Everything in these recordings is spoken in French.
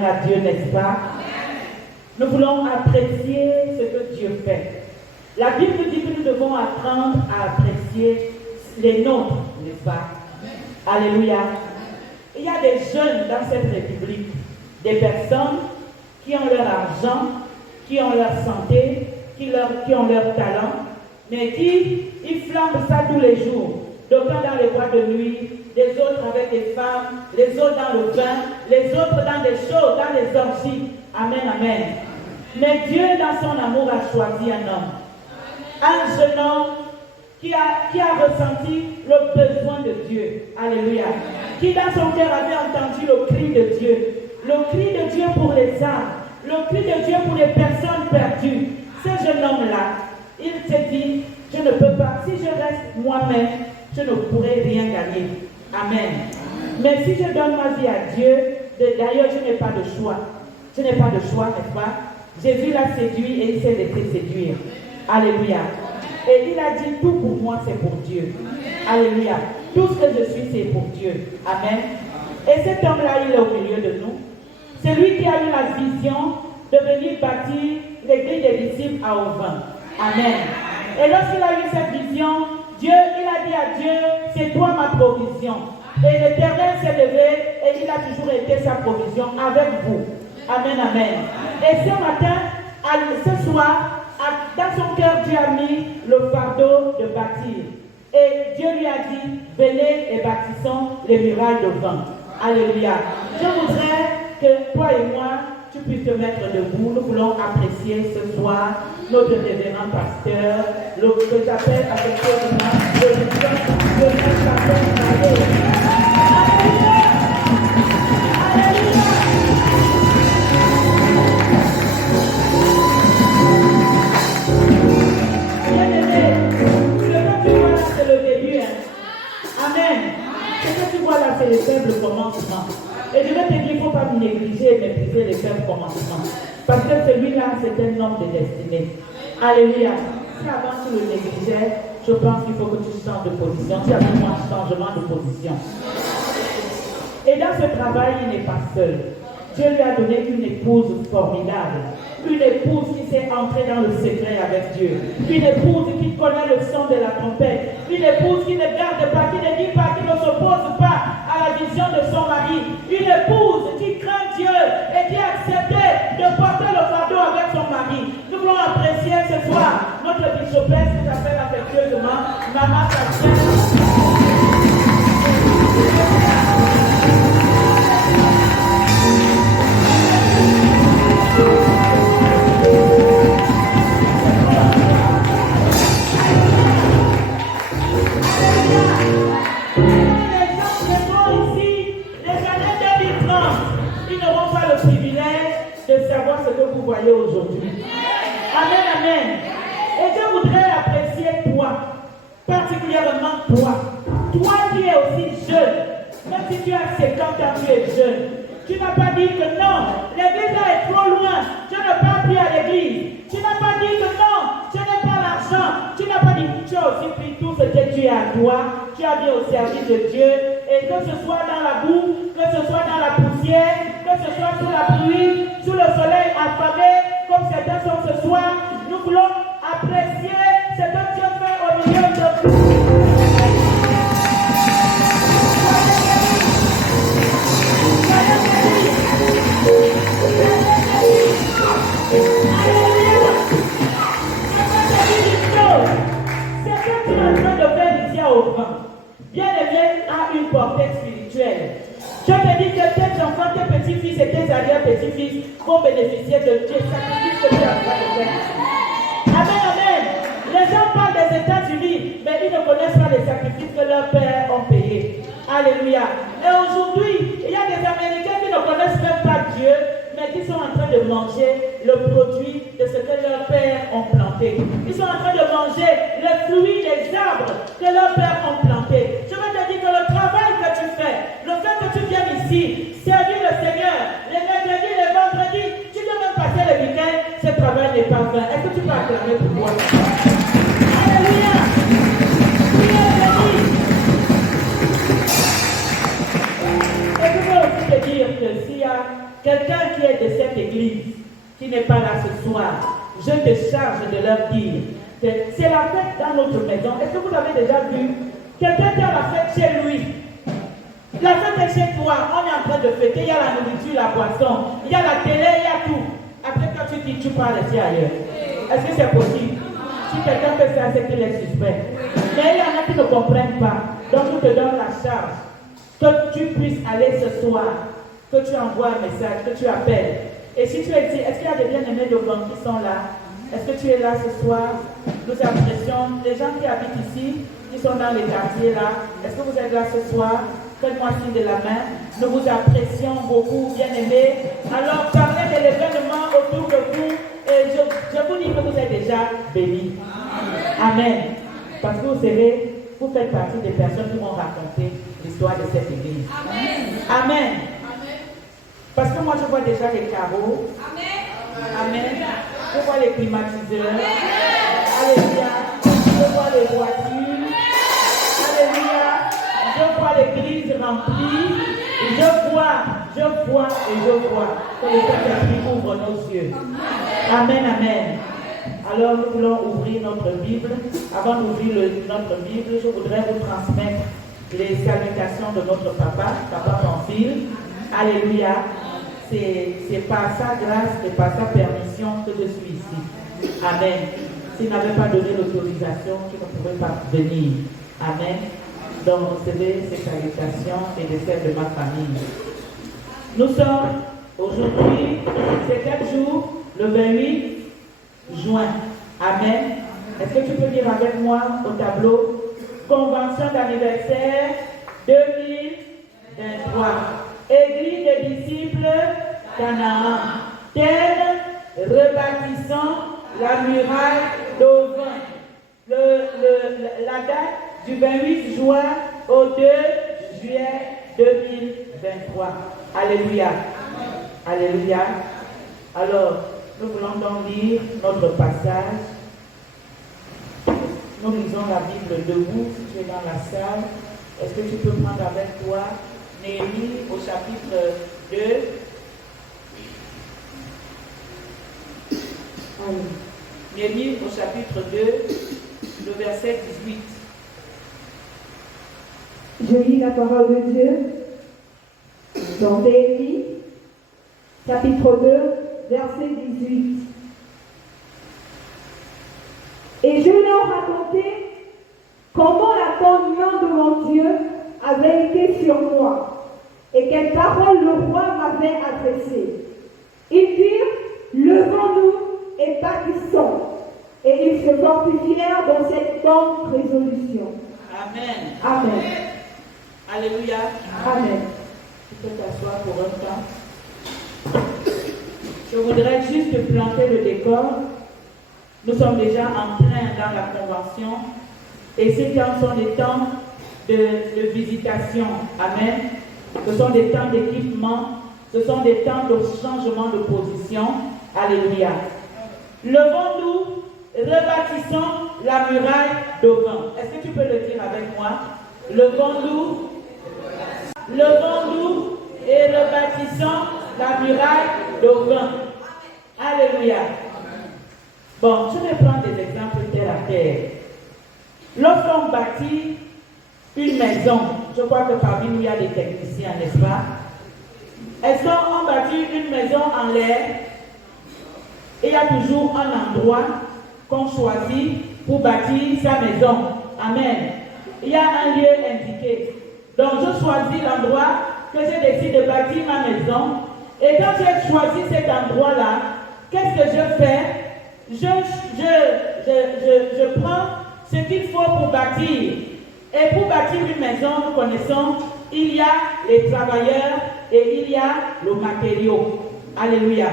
honneur à Dieu, n'est-ce pas? Nous voulons apprécier ce que Dieu fait. La Bible dit que nous devons apprendre à apprécier les nôtres, n'est-ce pas? Alléluia. Il y a des jeunes dans cette république, des personnes qui ont leur argent, qui ont leur santé, qui ont leur talent, mais qui ils flambent ça tous les jours. D'aucuns dans les boîtes de nuit, les autres avec des femmes, les autres dans le vin, les autres dans des choses, dans les orgies. Amen, amen. Mais Dieu, dans son amour, a choisi un homme. Un jeune homme qui a ressenti le besoin de Dieu. Alléluia. Qui dans son cœur avait entendu le cri de Dieu. Le cri de Dieu pour les âmes. Le cri de Dieu pour les personnes perdues. Ce jeune homme-là, il s'est dit, je ne peux pas. Si je reste moi-même, je ne pourrai rien gagner. Amen. Mais si je donne ma vie à Dieu, d'ailleurs, je n'ai pas de choix. Je n'ai pas de choix, n'est-ce pas? Jésus l'a séduit et il s'est laissé séduire. Alléluia. Et il a dit, tout pour moi, c'est pour Dieu. Alléluia. Tout ce que je suis, c'est pour Dieu. Amen. Et cet homme-là, il est au milieu de nous. C'est lui qui a eu la vision de venir bâtir l'église des disciples à Auvin. Amen. Et lorsqu'il a eu cette vision, Dieu, il a dit à Dieu, c'est toi ma provision. Et l'Éternel s'est levé et il a toujours été sa provision avec vous. Amen, amen. Et ce matin, ce soir, dans son cœur, Dieu a mis le fardeau de bâtir. Et Dieu lui a dit, venez et bâtissons les murailles de vin. Alléluia. Je voudrais que toi et moi, tu puisses te mettre debout. Nous voulons apprécier ce soir notre révérend pasteur, que j'appelle affectueusement le pasteur. C'est le faible commencement. Et je vais te dire, il ne faut pas négliger et mépriser les faibles commencements. Parce que celui-là, c'est un homme de destinée. Alléluia. Si avant tu le négligeais, je pense qu'il faut que tu changes de position. Tu as besoin de changement de position. Et dans ce travail, il n'est pas seul. Dieu lui a donné une épouse formidable. Une épouse qui s'est entrée dans le secret avec Dieu. Une épouse qui connaît le son de la trompette. Une épouse qui ne garde pas, qui ne dit pas, qui ne s'oppose pas à la vision de son mari. Une épouse qui craint Dieu et qui a accepté de porter le fardeau avec son mari. Nous voulons apprécier ce soir notre bischopesse qui s'appelle affectueusement Maman Katia. Vous voyez aujourd'hui. Amen, amen. Et je voudrais apprécier toi, particulièrement toi. Toi qui es aussi jeune, même si tu as 50 ans, tu es jeune. Tu n'as pas dit que non, l'église là est trop loin, je ne pars plus à l'église. Tu n'as pas dit que non, je n'ai pas l'argent. Tu n'as pas dit que tu as aussi pris tout ce que tu as à toi. Tu as mis au service de Dieu. Et que ce soit dans la boue, que ce soit dans la poussière, que ce soit sous la pluie, sous le soleil affamé, comme certains sont ce soir, nous voulons apprécier ce que Dieu fait au milieu de nous. C'est ce que tu es en train de faire ici à Auvin. Bien aimé a une portée spirituelle. Je te dis que tes enfants, tes petits-fils et tes arrière-petits-fils vont bénéficier de Dieu, sacrifice que tu as fait. Amen, amen. Les gens parlent des États-Unis, mais ils ne connaissent pas les sacrifices que leurs pères ont payés. Alléluia. Et aujourd'hui, il y a des Américains qui ne connaissent même pas Dieu, mais qui sont en train de manger le produit de ce que leurs pères ont planté. Ils sont en train de manger le fruit des arbres que leurs pères ont plantés. Je veux te dire que le travail que tu fais, le fait que tu viennes ici, servir le Seigneur, les mercredis, les vendredis, tu dois même passer le week-end, ce travail n'est pas vain. Est-ce que tu peux acclamer pour moi? Alléluia! Et je veux aussi te dire que s'il y a quelqu'un qui est de cette église, qui n'est pas là ce soir, je te charge de leur dire que c'est la fête dans notre maison. Est-ce que vous avez déjà vu quelqu'un qui a la fête chez lui? La fête est chez toi, on est en train de fêter, il y a la nourriture, la boisson, il y a la télé, il y a tout. Après, quand tu dis, tu pars rester ailleurs. Est-ce que c'est possible? Si quelqu'un fait ça, c'est qu'il est suspect. Mais il y en a qui ne comprennent pas. Donc, je te donne la charge que tu puisses aller ce soir, que tu envoies un message, que tu appelles. Et si tu es ici, est-ce qu'il y a des bien-aimés de Gand qui sont là? Est-ce que tu es là ce soir? Nous apprécions les gens qui habitent ici, qui sont dans les quartiers là. Est-ce que vous êtes là ce soir? Faites-moi signe de la main. Nous vous apprécions beaucoup, bien-aimés. Alors, parlez de l'événement autour de vous. Et je vous dis que vous êtes déjà bénis. Amen. Parce que vous savez, vous faites partie des personnes qui vont raconter l'histoire de cette église. Amen. Parce que moi, je vois déjà les carreaux. Amen. Je vois les climatiseurs. Alléluia. Je vois les voitures. Alléluia. Je vois l'église remplie. Je vois que le Saint-Esprit ouvre nos yeux. Amen, amen. Alors nous voulons ouvrir notre Bible. Avant d'ouvrir notre Bible, je voudrais vous transmettre les salutations de notre papa Pamphile. Alléluia. C'est par sa grâce et par sa permission que je suis ici. Amen. S'il n'avait pas donné l'autorisation, je ne pourrais pas venir. Amen. Donc, recevez ces salutations et de celles de ma famille. Nous sommes aujourd'hui, c'est quel jour? Le 28 juin. Amen. Est-ce que tu peux dire avec moi au tableau? Convention d'anniversaire 2023. Église des disciples Canaan. Thème, rebâtissant la muraille d'Auvin. La date du 28 juin au 2 juillet 2023. Alléluia. Alléluia. Alors, nous voulons donc lire notre passage. Nous lisons la Bible debout, si tu es dans la salle. Est-ce que tu peux prendre avec toi Néhémie au chapitre 2. Néhémie au chapitre 2, le verset 18. Je lis la parole de Dieu dans Néhémie, chapitre 2, verset 18. Et je leur racontai comment la communion de mon Dieu avait été sur moi et quelles paroles le roi m'avait adressées. Ils dirent, levons-nous et bâtissons. Et ils se fortifièrent dans cette grande résolution. Amen. Amen. Alléluia. Amen. Tu peux t'asseoir pour un temps. Je voudrais juste planter le décor. Nous sommes déjà en plein dans la convention. Et ces temps sont des temps de visitation. Amen. Ce sont des temps d'équipement. Ce sont des temps de changement de position. Alléluia. Levons-nous, rebâtissons la muraille d'Auvin. Est-ce que tu peux le dire avec moi? Levons-nous et rebâtissons la muraille d'Auvin. Alléluia. Bon, je vais prendre des exemples terre à terre. Lorsqu'on bâtit une maison, je crois que parmi nous il y a des techniciens, n'est-ce pas? Est-ce qu'on bâtit une maison en l'air? Et il y a toujours un endroit qu'on choisit pour bâtir sa maison. Amen. Il y a un lieu indiqué. Donc je choisis l'endroit que je décide de bâtir ma maison. Et quand j'ai choisi cet endroit-là, qu'est-ce que je fais? Je prends ce qu'il faut pour bâtir. Et pour bâtir une maison, nous connaissons, il y a les travailleurs et il y a le matériau. Alléluia.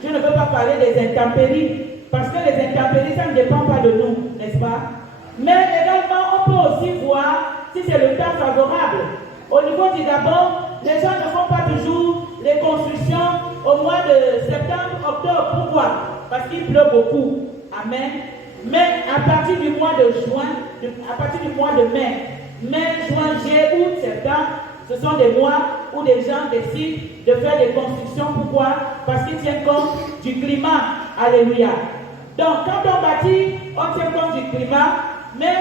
Je ne veux pas parler des intempéries, parce que les intempéries, ça ne dépend pas de nous, n'est-ce pas? Mais également, on peut aussi voir si c'est le temps favorable. Au niveau du Gabon, les gens ne font pas toujours les constructions au mois de septembre, octobre. Pourquoi? Parce qu'il pleut beaucoup. Amen. Mais à partir du mois de juin, à partir du mois de mai, juin, juillet, août, septembre, ce sont des mois où des gens décident de faire des constructions. Pourquoi? Parce qu'ils tiennent compte du climat. Alléluia. Donc, quand on bâtit, on tient compte du climat, mais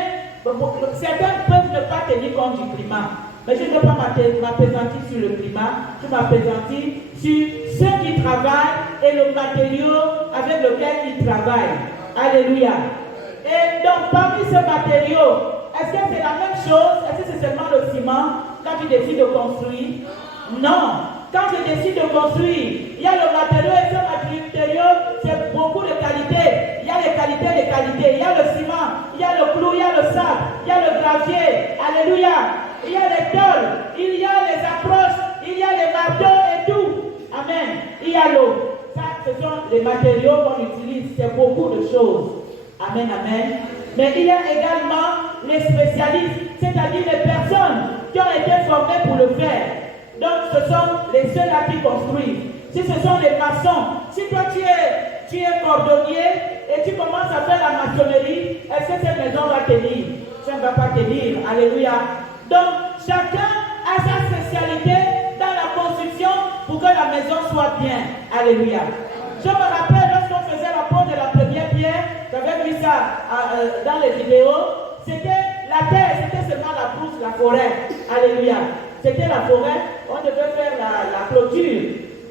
certains peuvent ne pas tenir compte du climat. Mais je ne veux pas m'appesantir sur le climat, je m'appesantis sur ceux qui travaillent et le matériau avec lequel ils travaillent. Alléluia. Et donc, parmi ce matériau, est-ce que c'est la même chose? Est-ce que c'est seulement le ciment quand tu décides de construire? Non. Quand je décide de construire, il y a le matériau et ce matériau, c'est beaucoup de qualités. Il y a les qualités. Il y a le ciment, il y a le clou, il y a le sable, il y a le gravier. Alléluia. Il y a les tôles, il y a les approches, il y a les marteaux et tout. Amen. Il y a l'eau. Ça, ce sont les matériaux qu'on utilise. C'est beaucoup de choses. Amen, amen. Mais il y a également les spécialistes, c'est-à-dire les personnes qui ont été formées pour le faire. Donc, ce sont les ceux-là qui construisent. Si ce sont les maçons, si toi tu es cordonnier et tu commences à faire la maçonnerie, est-ce que cette maison va tenir? Ça ne va pas tenir. Alléluia. Donc, chacun a sa spécialité dans la construction pour que la maison soit bien. Alléluia. Je me rappelle lorsqu'on faisait la pose de la première pierre, j'avais vu ça dans les vidéos, c'était la terre, c'était seulement la brousse, la forêt. Alléluia. C'était la forêt, on devait faire la clôture.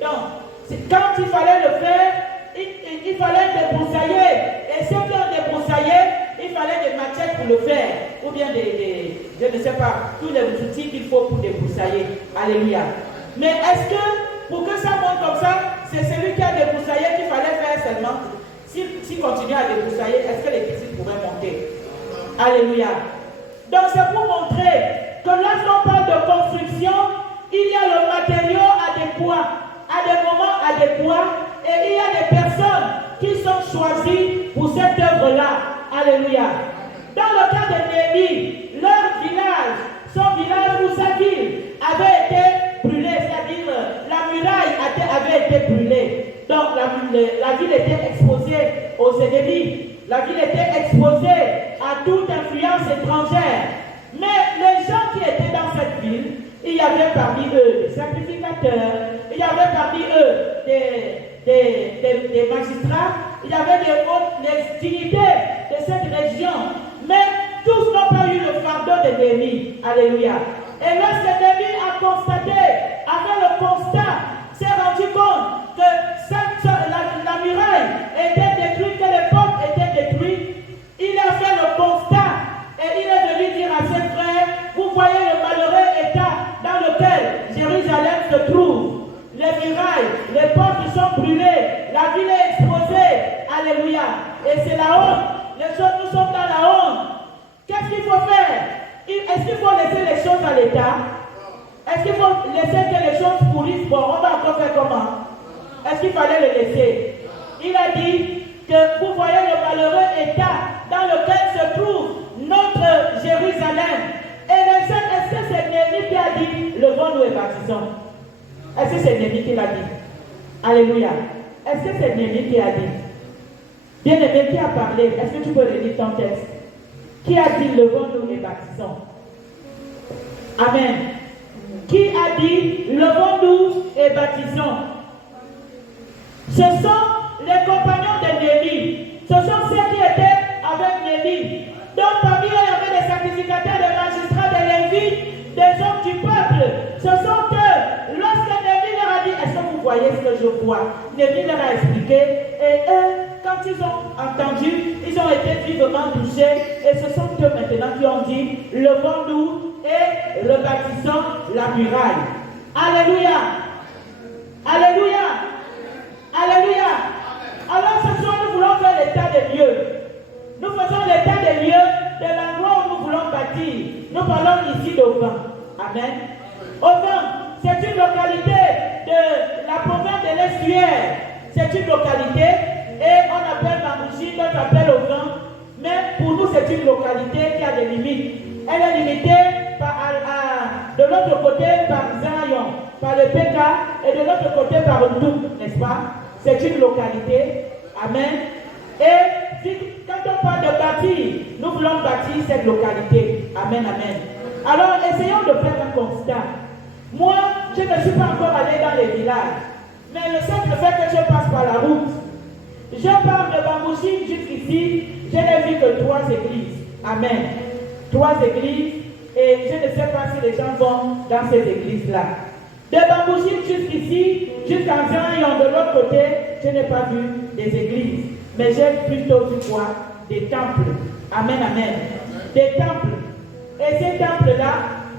Donc, quand il fallait le faire, il fallait débroussailler. Et ceux qui ont débroussaillé, il fallait des machettes pour le faire. Ou bien je ne sais pas, tous les outils qu'il faut pour débroussailler. Alléluia. Mais est-ce que, pour que ça monte comme ça, c'est celui qui a débroussaillé qu'il fallait faire seulement? S'il continue à débroussailler, est-ce que les critiques pourraient monter? Alléluia. Donc c'est pour montrer que lorsqu'on parle de construction, il y a le matériau adéquat, à des moments adéquats, et il y a des personnes qui sont choisies pour cette œuvre-là. Alléluia. Dans le cas de Néhémie, leur village, son village ou sa ville avait été brûlée, c'est-à-dire la muraille avait été brûlée. Donc la ville était exposée aux ennemis. La ville était exposée à toute influence étrangère. Mais les gens qui étaient dans cette ville, il y avait parmi eux des sacrificateurs, il y avait parmi eux des magistrats, il y avait des dignités de cette région. Mais tous n'ont pas eu le fardeau de Néhémie. Alléluia. Et lorsque Néhémie a constaté, avait le constat, s'est rendu compte que la muraille était détruite, que les portes étaient détruites, il a fait le constat et il est venu dire à ses frères, vous voyez le malheureux état dans lequel Jérusalem se trouve. Les murailles, les portes sont brûlées, la ville est exposée. Alléluia. Et c'est la honte. Nous sommes dans la honte. Qu'est-ce qu'il faut faire? Est-ce qu'il faut laisser les choses à l'état? Est-ce qu'il faut laisser que les choses pourrissent? Bon, on va encore faire comment? Est-ce qu'il fallait le laisser? Il a dit que vous voyez le malheureux état dans lequel se trouve notre Jérusalem. Et est-ce que c'est Néhémie qui a dit, levons-nous et baptisons? Est-ce que c'est Néhémie qui l'a dit? Alléluia. Est-ce que c'est Néhémie qui a dit? Bien-aimé, qui a parlé? Est-ce que tu peux relire ton texte? Qui a dit, levons-nous et baptisons? Amen. Qui a dit, levons-nous et baptisons? Ce sont les compagnons de Néhémie. Ce sont ceux qui étaient avec Néhémie. Donc parmi eux, il y avait des sacrificateurs, des magistrats, des lévites, des hommes du peuple. Ce sont eux. Lorsque Néhémie leur a dit, est-ce que vous voyez ce que je vois? Néhémie leur a expliqué. Et eux, quand ils ont entendu, ils ont été vivement touchés. Et ce sont eux maintenant qui ont dit, levons-nous et rebâtissons la muraille. Alléluia. Alléluia. Alléluia. Alors ce soir, nous voulons faire l'état des lieux. Nous faisons l'état des lieux de l'endroit où nous voulons bâtir. Nous parlons ici d'Auvent. Amen. Auvent, c'est une localité de la province de l'Estuaire. C'est une localité et on appelle Mamouchi, d'autres appellent Auvent. Mais pour nous, c'est une localité qui a des limites. Elle est limitée de l'autre côté par Zion, par le PK, et de l'autre côté par Ndoum, n'est-ce pas? C'est une localité. Amen. Et quand on parle de bâtir, nous voulons bâtir cette localité. Amen, amen. Alors, essayons de faire un constat. Moi, je ne suis pas encore allé dans les villages. Mais le simple fait que je passe par la route, je pars de Bambouchine jusqu'ici, je n'ai vu que 3 églises. Amen. 3 églises, et je ne sais pas si les gens vont dans ces églises-là. De Bambouchine jusqu'ici, jusqu'en Zion, de l'autre côté, je n'ai pas vu des églises. Mais j'ai plutôt vu quoi? Des temples. Amen, amen. Des temples. Et ces temples-là,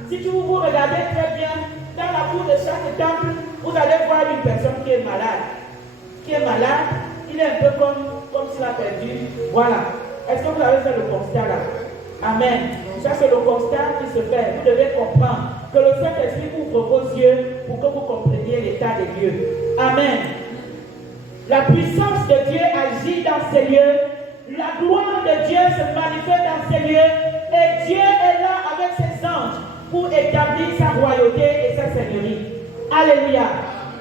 si vous regardez très bien, dans la cour de chaque temple, vous allez voir une personne qui est malade. Qui est malade, il est un peu comme s'il a perdu. Voilà. Est-ce que vous avez fait le constat là? Amen. Ça, c'est le constat qui se fait. Vous devez comprendre que le Saint-Esprit ouvre vos yeux pour que vous compreniez l'état des lieux. Amen. La puissance de Dieu agit dans ces lieux. La gloire de Dieu se manifeste dans ces lieux. Et Dieu est là avec ses anges pour établir sa royauté et sa seigneurie. Alléluia.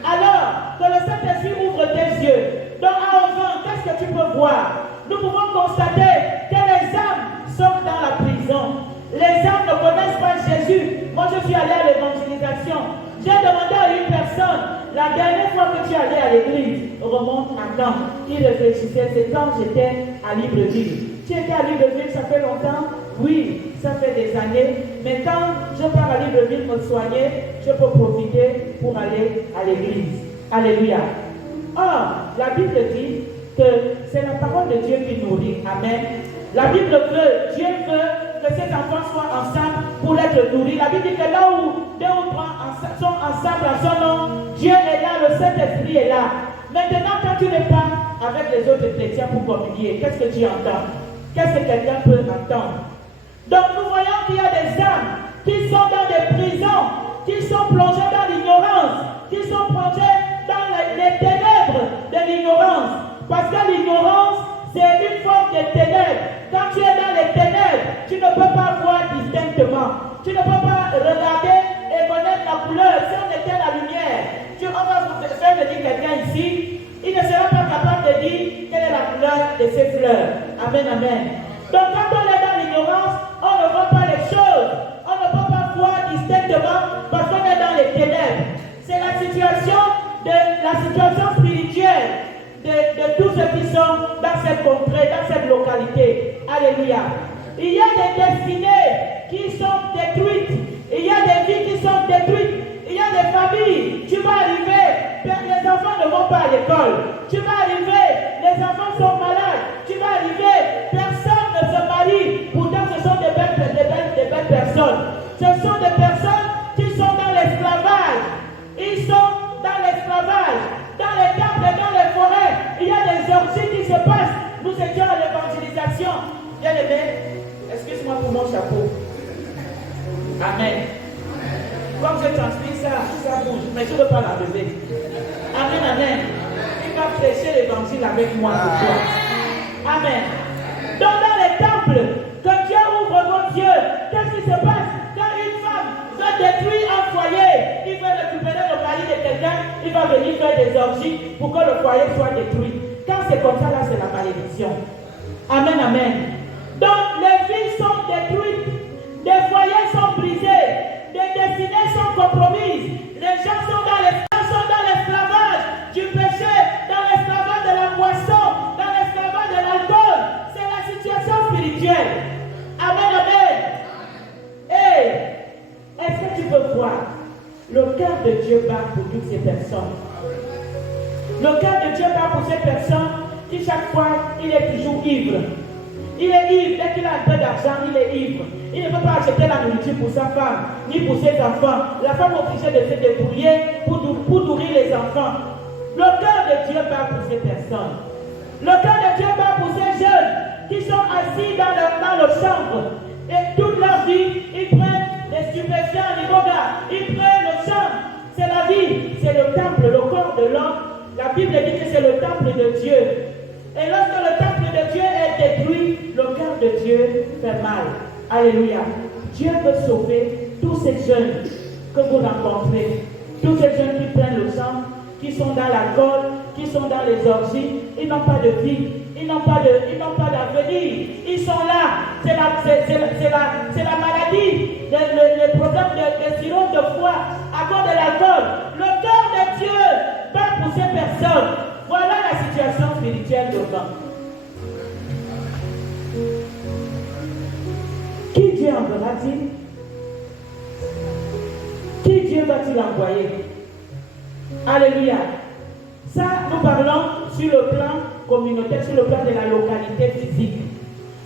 Alors, que le Saint-Esprit ouvre tes yeux. Donc, à Auvent, qu'est-ce que tu peux voir? Nous pouvons constater que les âmes sont dans la prison. Les âmes ne connaissent pas Jésus. Moi, je suis allé à l'évangélisation. J'ai demandé à une personne, la dernière fois que tu es allé à l'église, remonte à quand? Il réfléchissait, c'est quand j'étais à Libreville. Tu étais à Libreville, ça fait longtemps? Oui, ça fait des années. Mais quand je pars à Libreville me soigner, je peux profiter pour aller à l'église. Alléluia. Or, la Bible dit que c'est la parole de Dieu qui nourrit. Amen. La Bible veut, Dieu veut que ces enfants soient ensemble pour être nourris. La Bible dit que là où 2 ou 3 sont ensemble en son nom, Dieu est là, le Saint-Esprit est là. Maintenant, quand tu n'es pas avec les autres chrétiens pour communier, qu'est-ce que tu entends? Qu'est-ce que quelqu'un peut entendre? Donc nous voyons qu'il y a des âmes qui sont dans des prisons, qui sont plongées dans l'ignorance, qui sont plongées dans les ténèbres de l'ignorance. Parce que l'ignorance, c'est une forme de ténèbres. Quand tu es dans les ténèbres, tu ne peux pas voir distinctement. Tu ne peux pas regarder et connaître la couleur. Si on était la lumière, on va vous faire venir quelqu'un ici, il ne sera pas capable de dire quelle est la couleur de ces fleurs. Amen, amen. Donc quand on est dans l'ignorance, on ne voit pas les choses. On ne peut pas voir distinctement parce qu'on est dans les ténèbres. C'est la situation spirituelle de tous ceux qui sont dans cette contrée, dans cette localité. Alléluia. Il y a des destinées qui sont détruites. Il y a des vies qui sont détruites. Il y a des familles. Tu vas arriver, les enfants ne vont pas à l'école. Tu vas arriver, les enfants sont malades. Tu vas arriver, personne ne se marie. Pourtant, ce sont des belles personnes. Ce sont des personnes qui sont dans l'esclavage. Ils sont dans l'esclavage. Dans les temples, dans les forêts, il y a des orgies qui se passent. Nous étions à l'évangélisation. Bien aimé, excuse-moi pour mon chapeau. Amen. Comme je transmets ça bouge, mais je ne veux pas l'enlever. Amen, amen. Il va prêcher l'évangile avec moi ce soir. Amen. Donc dans les temples, quand Dieu ouvre vos yeux, qu'est-ce qui se passe? Quand une femme veut détruire un foyer, il veut récupérer le mari de quelqu'un, il va venir faire des orgies pour que le foyer soit détruit. Quand c'est comme ça, là, c'est la malédiction. Amen, amen. Donc les villes sont détruites, des foyers sont brisés, des destinées sont compromises, les gens sont dans l'esclavage du péché, dans l'esclavage de la boisson, dans l'esclavage de l'alcool. C'est la situation spirituelle. Amen, amen. Et est-ce que tu peux voir le cœur de Dieu bat pour toutes ces personnes? Le cœur de Dieu bat pour ces personnes qui chaque fois, il est toujours ivre. Il est ivre, dès qu'il a un peu d'argent, il est ivre. Il ne peut pas acheter la nourriture pour sa femme, ni pour ses enfants. La femme est obligée de se débrouiller pour nourrir les enfants. Le cœur de Dieu bat pour ces personnes. Le cœur de Dieu bat pour ces jeunes qui sont assis dans leur chambre. Et toute leur vie, ils prennent des stupéfiants, des drogas. Ils prennent le sang. C'est la vie, c'est le temple, le corps de l'homme. La Bible dit que c'est le temple de Dieu. Et lorsque le temple de Dieu est détruit, le cœur de Dieu fait mal. Alléluia. Dieu veut sauver tous ces jeunes que vous rencontrez. Tous ces jeunes qui prennent le sang, qui sont dans l'alcool, qui sont dans les orgies. Ils n'ont pas de vie. Ils n'ont pas d'avenir. Ils sont là. C'est la maladie, le problème de cirrhose de foie. À cause personne. Voilà la situation spirituelle de l'homme. Qui Dieu enverra-t-il? Qui Dieu va-t-il envoyer? Alléluia. Ça, nous parlons sur le plan communautaire, sur le plan de la localité physique.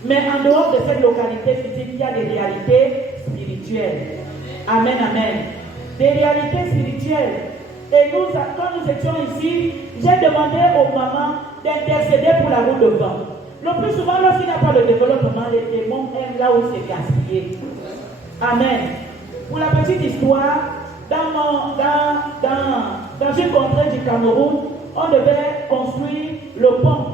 Mais en dehors de cette localité physique, il y a des réalités spirituelles. Amen, amen. Des réalités spirituelles. Et nous, quand nous étions ici, j'ai demandé aux mamans d'intercéder pour la route de vent. Le plus souvent, lorsqu'il n'y a pas de développement, les démons aiment là où c'est gaspillé. Amen. Pour la petite histoire, dans une contrée du Cameroun, on devait construire le pont.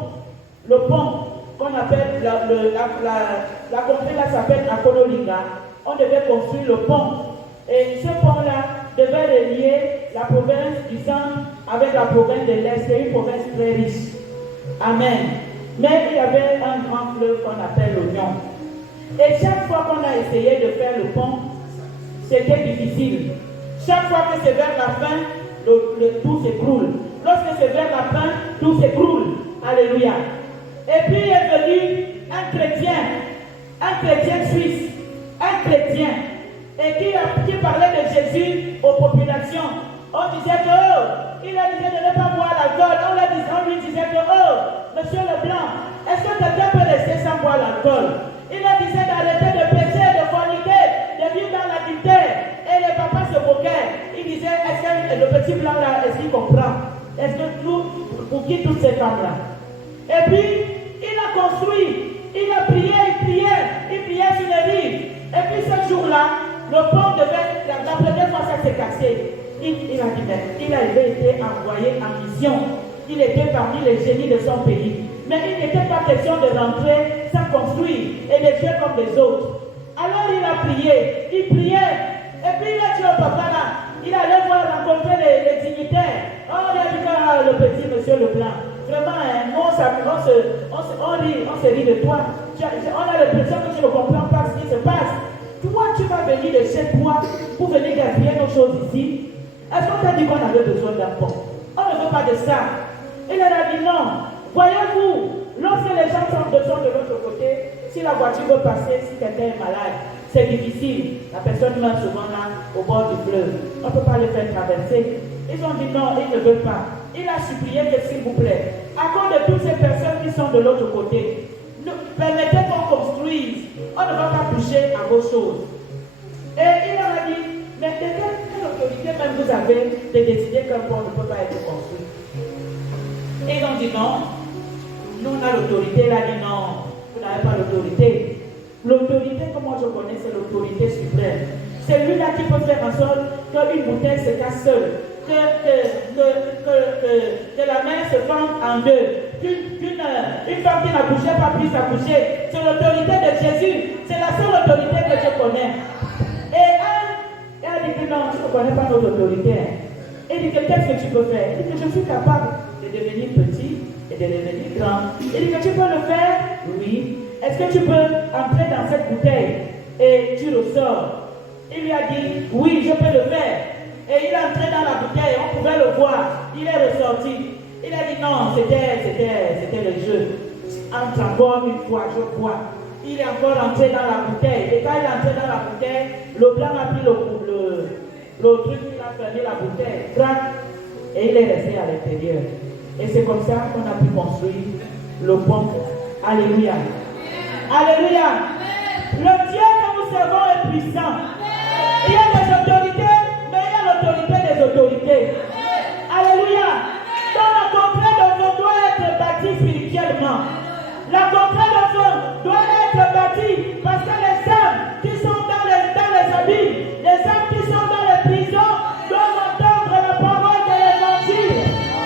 Le pont qu'on appelle, la contrée là s'appelle Akololinga. On devait construire le pont. Et ce pont-là devait relier la province du centre avec la province de l'Est. C'est une province très riche. Amen. Mais il y avait un grand fleuve qu'on appelle l'Oignon. Et chaque fois qu'on a essayé de faire le pont, c'était difficile. Chaque fois que c'est vers la fin, tout s'écroule. Lorsque c'est vers la fin, tout s'écroule. Alléluia. Et puis est venu un chrétien suisse, un chrétien, et qui parlait de Jésus aux populations. On disait que, il a dit de ne pas boire l'alcool. On lui disait que, monsieur Leblanc, est-ce que quelqu'un peut rester sans boire l'alcool? Il a dit d'arrêter de pécher, de forniquer, de vivre dans l'adultère. Et les papas se moquaient. Il disait, est-ce que le petit blanc là, est-ce qu'il comprend? Est-ce que pour qui toutes ces femmes-là? Et puis, il a construit, il a prié, il priait sur les rives. Et puis ce jour-là, le pont devait, la première fois ça s'est cassé. Il a dit, mais il avait été envoyé en mission. Il était parmi les génies de son pays. Mais il n'était pas question de rentrer sans construire et de faire comme les autres. Alors il a prié, il priait. Et puis il a dit au papa là, il allait voir rencontrer les dignitaires. Oh, il a dit que le petit monsieur Leblanc, vraiment, on se rit de toi. On a l'impression que tu ne comprends pas ce qui se passe. Toi, tu vas venir de chez toi pour venir gaspiller nos choses ici. Est-ce qu'on t'a dit qu'on avait besoin d'un pont? On ne veut pas de ça. Il a dit non. Voyez-vous, lorsque les gens sont de l'autre côté, si la voiture veut passer, si quelqu'un est malade, c'est difficile. La personne meurt souvent là, au bord du fleuve. On ne peut pas le faire traverser. Ils ont dit non, ils ne veulent pas. Il a supplié que s'il vous plaît, à cause de toutes ces personnes qui sont de l'autre côté, permettez qu'on construise. On ne va pas toucher à vos choses. Et il leur a dit, mais de quelle autorité même vous avez de décider qu'un pont ne peut pas être construit? Et ils ont dit non. Nous, on a l'autorité. Il a dit non, vous n'avez pas l'autorité. L'autorité que moi je connais, c'est l'autorité suprême. C'est lui-là qui peut faire en sorte qu'une bouteille se casse seule. Que la mer se fende en deux. Une femme qui n'accouchait pas puisse accoucher. C'est l'autorité de Jésus. C'est la seule autorité que je connais. Et elle a dit que non, tu ne connais pas notre autorité. Il dit que qu'est-ce que tu peux faire? Il dit que je suis capable de devenir petit et de devenir grand. Il dit que tu peux le faire? Oui. Est-ce que tu peux entrer dans cette bouteille et tu ressors? Il lui a dit oui, je peux le faire. Et il est entré dans la bouteille, on pouvait le voir. Il est ressorti. Il a dit non, c'était le jeu. Entre encore une fois, je vois. Il est encore entré dans la bouteille. Et quand il est entré dans la bouteille, le blanc a pris le truc, il a fermé la bouteille, crac, et il est resté à l'intérieur. Et c'est comme ça qu'on a pu construire le pont. Alléluia. Alléluia. Le Dieu que nous servons est puissant. Il y a des autorités, mais il y a l'autorité des autorités. Alléluia. Donc la contrée de feu doit être bâtie spirituellement. La contrée de feu doit être bâtie parce que les âmes qui sont dans les abîmes, les âmes qui sont dans les prisons doivent entendre la parole de l'évangile.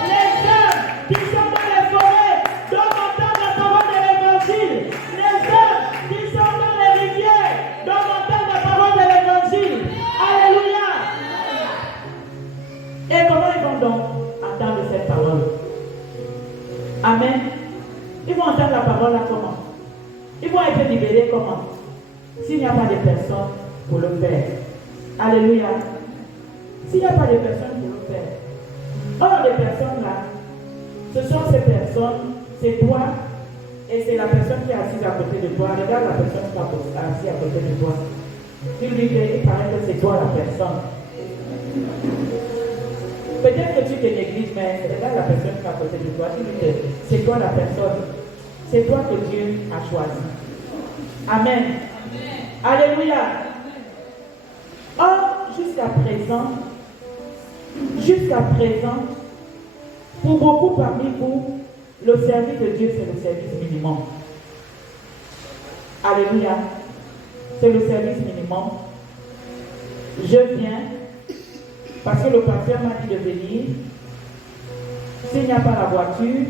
Les âmes qui sont dans les forêts doivent entendre la parole de l'évangile. Les âmes qui sont dans les rivières doivent entendre la parole de l'évangile. Alléluia. Et comment ils vont donc entendre cette parole? Amen. Ils vont entendre la parole là comment? Ils vont être libérés comment? S'il n'y a pas de personnes pour le faire. Alléluia. S'il n'y a pas de personnes pour le faire. Or, les personnes là, Ce sont ces personnes, c'est toi et c'est la personne qui est assise à côté de toi. Regarde la personne qui est assise à côté de toi. Tu lui dis, il paraît que c'est toi la personne. Peut-être que tu te négliges, mais regarde la personne qui est à côté de toi. Tu lui dis, c'est toi la personne. C'est toi que Dieu a choisi. Amen. Alléluia. Or, jusqu'à présent, pour beaucoup parmi vous, le service de Dieu, c'est le service minimum. Alléluia. C'est le service minimum. Je viens parce que le pasteur m'a dit de venir. S'il n'y a pas la voiture,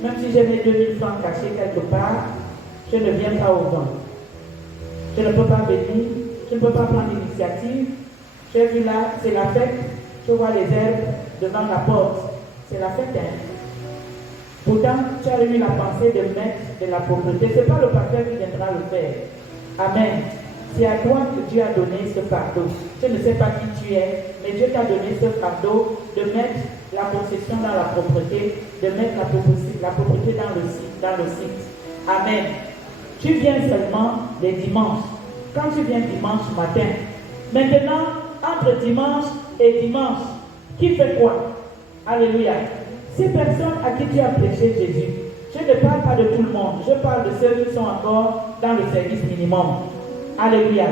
même si j'ai mes 2000 francs cachés quelque part, je ne viens pas au vent. Je ne peux pas venir, je ne peux pas prendre l'initiative. J'ai vu là, c'est la fête, je vois les herbes devant la porte. C'est la fête, hein. Pourtant, tu as eu la pensée de mettre de la pauvreté. Ce n'est pas le pasteur qui viendra le faire. Amen. C'est à toi que Dieu a donné ce fardeau. Je ne sais pas qui tu es, mais Dieu t'a donné ce fardeau de mettre la possession dans la propreté, de mettre la propreté dans le site. Amen. Tu viens seulement les dimanches. Quand tu viens dimanche matin, maintenant, entre dimanche et dimanche, qui fait quoi? Alléluia. Ces personnes à qui tu as prêché Jésus, je ne parle pas de tout le monde, je parle de ceux qui sont encore dans le service minimum. Alléluia.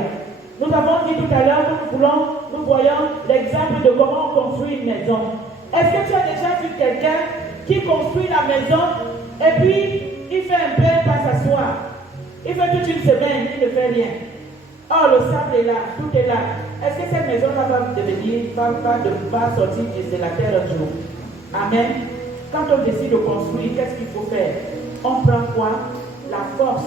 Nous avons dit tout à l'heure que nous voyons l'exemple de comment on construit une maison. Est-ce que tu as déjà vu quelqu'un qui construit la maison et puis il fait un peu, il passe s'asseoir. Il fait toute une semaine, il ne fait rien. Oh, le sable est là, tout est là. Est-ce que cette maison-là va sortir de la terre un jour? Amen. Quand on décide de construire, qu'est-ce qu'il faut faire? On prend quoi? La force.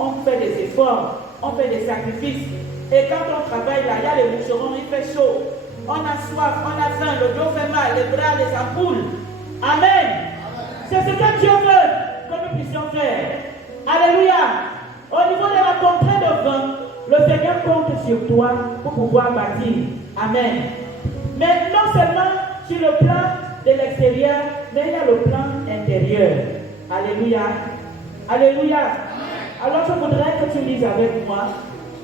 On fait des efforts. On fait des sacrifices. Et quand on travaille là, il y a les boucherons, il fait chaud. On a soif, on a faim, le dos fait mal, les bras, les ampoules. Amen. C'est ce que Dieu veut que nous puissions faire. Alléluia. Au niveau de la contrée de vin, le Seigneur compte sur toi pour pouvoir bâtir. Amen. Mais non seulement sur le plan de l'extérieur, mais il y a le plan intérieur. Alléluia. Alléluia. Alors je voudrais que tu lises avec moi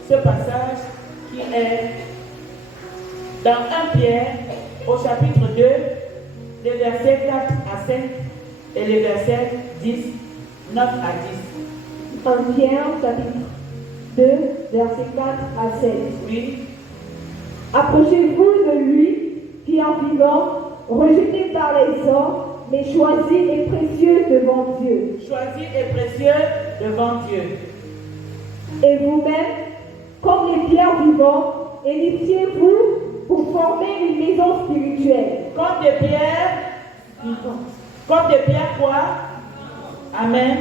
ce passage qui est dans 1 Pierre au chapitre 2, les versets 4 à 5 et les versets 10, 9 à 10. 1 Pierre chapitre 2, versets 4 à 7. Oui. Approchez-vous de lui qui en vivant, rejeté par les hommes, mais choisi et précieux devant Dieu. Choisi et précieux devant Dieu. Et vous-même, comme les pierres vivantes, édifiez-vous pour former une maison spirituelle. Comme des pierres vivantes. Comme des pierres quoi? Amen.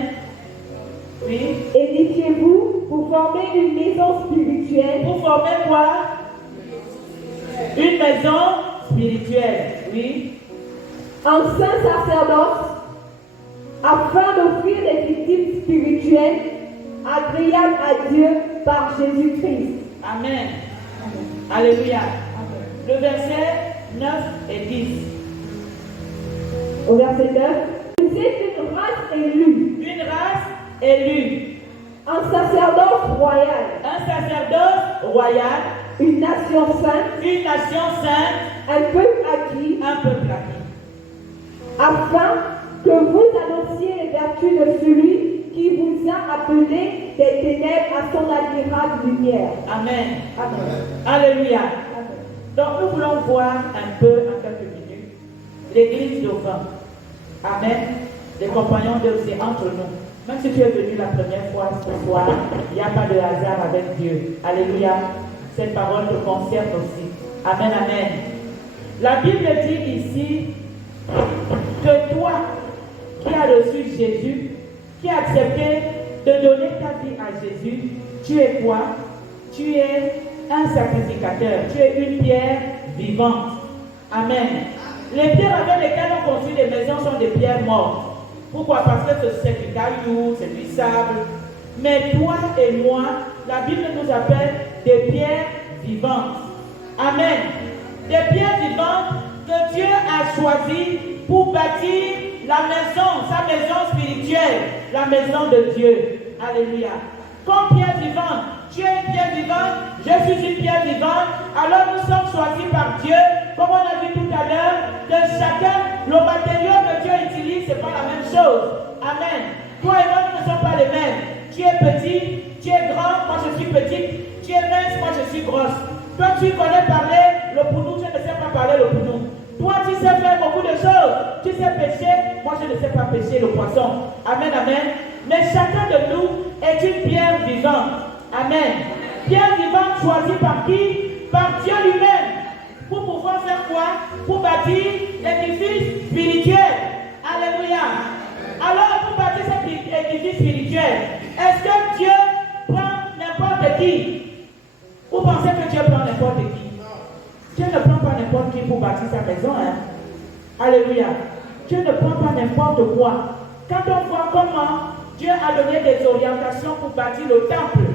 Oui. Édifiez-vous pour former une maison spirituelle. Pour former quoi? Une maison spirituelle. Oui. Un saint sacerdoce, afin d'offrir des victimes spirituelles agréables à Dieu par Jésus-Christ. Amen. Alléluia. Le verset 9 et 10. Au verset 9. Vous êtes une race élue. Une race élue. Un sacerdoce royal. Un sacerdoce royal. Une nation sainte. Une nation sainte. Un peuple acquis. Un peuple acquis. Afin que vous annonciez les vertus de celui qui vous a appelé des ténèbres à son admirable lumière. Amen. Amen. Alléluia. Amen. Donc nous voulons voir un peu, en quelques minutes, l'église de vin. Amen. Les compagnons de c'est entre nous. Même si tu es venu la première fois ce soir, il n'y a pas de hasard avec Dieu. Alléluia. Cette parole te concerne aussi. Amen, amen. La Bible dit ici que toi qui as reçu Jésus, qui as accepté de donner ta vie à Jésus, tu es quoi? Tu es un sacrificateur, tu es une pierre vivante. Amen. Les pierres avec lesquelles on construit des maisons sont des pierres mortes. Pourquoi? Parce que c'est du caillou, c'est du sable. Mais toi et moi, la Bible nous appelle des pierres vivantes. Amen. Des pierres vivantes que Dieu a choisies pour bâtir la maison, sa maison spirituelle, la maison de Dieu. Alléluia. Comme pierre vivante, tu es une pierre vivante, je suis une pierre vivante, alors nous sommes choisis par Dieu, comme on a vu tout à l'heure, que chacun, le matériau que Dieu utilise, ce n'est pas la même chose. Amen. Toi et moi, nous ne sommes pas les mêmes. Tu es petit, tu es grand, moi je suis petite, tu es mince, moi je suis grosse. Toi tu connais parler le pounou, je ne sais pas parler le pounou. Toi tu sais faire beaucoup de choses, tu sais pêcher, moi je ne sais pas pêcher le poisson. Amen, amen. Mais chacun de nous est une pierre vivante. Amen. Pierre vivante choisie par qui? Par Dieu lui-même. Pour pouvoir faire quoi? Pour bâtir l'édifice spirituel. Alléluia. Alors, pour bâtir cet édifice spirituel, est-ce que Dieu prend n'importe qui? Vous pensez que Dieu prend n'importe qui? Dieu ne prend pas n'importe qui pour bâtir sa maison. Hein? Alléluia. Dieu ne prend pas n'importe quoi. Quand on voit comment Dieu a donné des orientations pour bâtir le temple,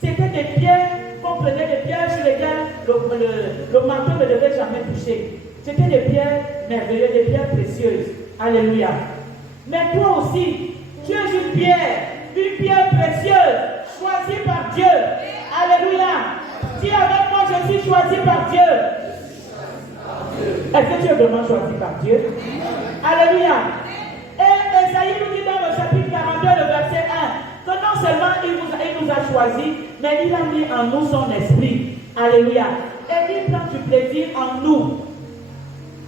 c'était des pierres, qu'on prenait des pierres sur lesquelles le marteau ne devait jamais toucher. C'était des pierres merveilleuses, des pierres précieuses. Alléluia. Mais toi aussi, tu es une pierre précieuse, choisie par Dieu. Alléluia. Dis avec moi, je suis choisi par Dieu. Est-ce que tu es vraiment choisi par Dieu? Alléluia. Et Esaïe nous dit dans le chapitre 42, le verset 1, que non seulement il nous a choisis, mais il a mis en nous son esprit. Alléluia. Et il prend du plaisir en nous.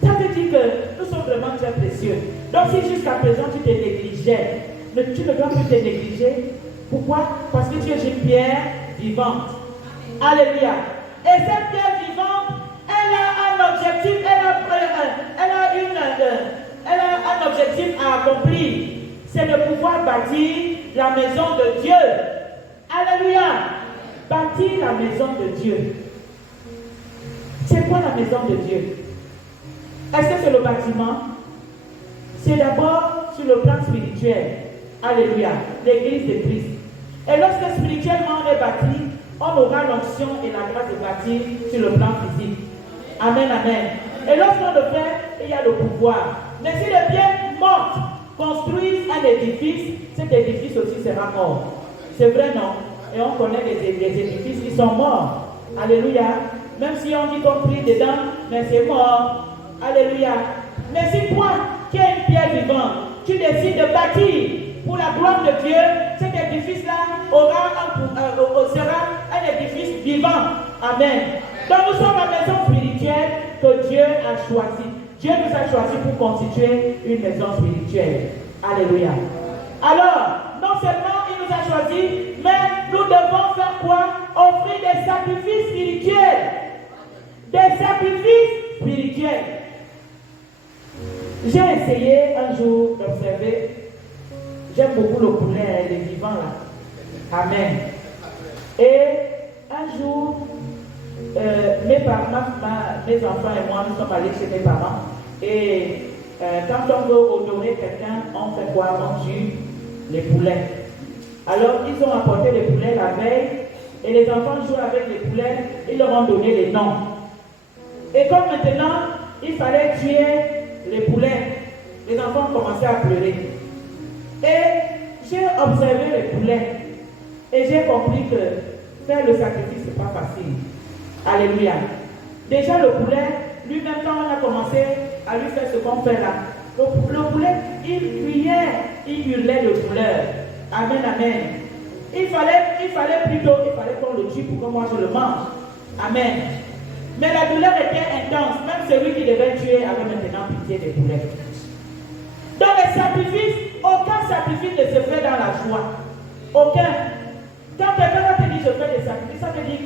Ça veut dire que nous sommes vraiment très précieux. Donc si jusqu'à présent tu te négligeais, tu ne dois plus te négliger. Pourquoi? Parce que tu es une pierre vivante. Alléluia. Et cette pierre vivante, elle a un objectif, elle a un objectif à accomplir. C'est de pouvoir bâtir la maison de Dieu. Alléluia. Bâtir la maison de Dieu. C'est quoi la maison de Dieu? Est-ce que c'est le bâtiment? C'est d'abord sur le plan spirituel. Alléluia. L'église de Christ. Et lorsque spirituellement on est bâti, on aura l'onction et la grâce de bâtir sur le plan physique. Amen, amen. Et lorsqu'on le fait, il y a le pouvoir. Mais si les pierres mortes construisent un édifice, cet édifice aussi sera mort. C'est vrai, non? Et on connaît des édifices qui sont morts. Alléluia. Même si on dit qu'on prie dedans, mais c'est mort. Alléluia. Mais si toi, qui es une pierre vivante, tu décides de bâtir pour la gloire de Dieu, cet édifice-là sera un édifice vivant. Amen. Donc nous sommes la maison spirituelle que Dieu a choisie. Dieu nous a choisis pour constituer une maison spirituelle. Alléluia. Alors, non seulement il nous a choisis, mais nous devons faire quoi? Offrir des sacrifices spirituels. Des sacrifices spirituels. J'ai essayé un jour d'observer. J'aime beaucoup le poulet, les vivants là. Amen. Et un jour, mes enfants et moi, nous sommes allés chez mes parents. Et quand on veut honorer quelqu'un, on fait quoi? On tue les poulets. Alors, ils ont apporté les poulets la veille. Et les enfants jouent avec les poulets. Ils leur ont donné les noms. Et comme maintenant, il fallait tuer les poulets, les enfants ont commencé à pleurer. Et j'ai observé les poulets. Et j'ai compris que faire le sacrifice, ce n'est pas facile. Alléluia. Déjà le poulet, lui-même quand on a commencé à lui faire ce qu'on fait là, le poulet, il criait, il hurlait de douleur. Amen, amen. Il fallait qu'on le tue pour que moi je le mange. Amen. Mais la douleur était intense. Même celui qui devait tuer avait maintenant pitié des poulets. Dans les sacrifices, aucun sacrifice ne se fait dans la joie. Aucun. Quand quelqu'un te dit je fais des sacrifices, ça veut dire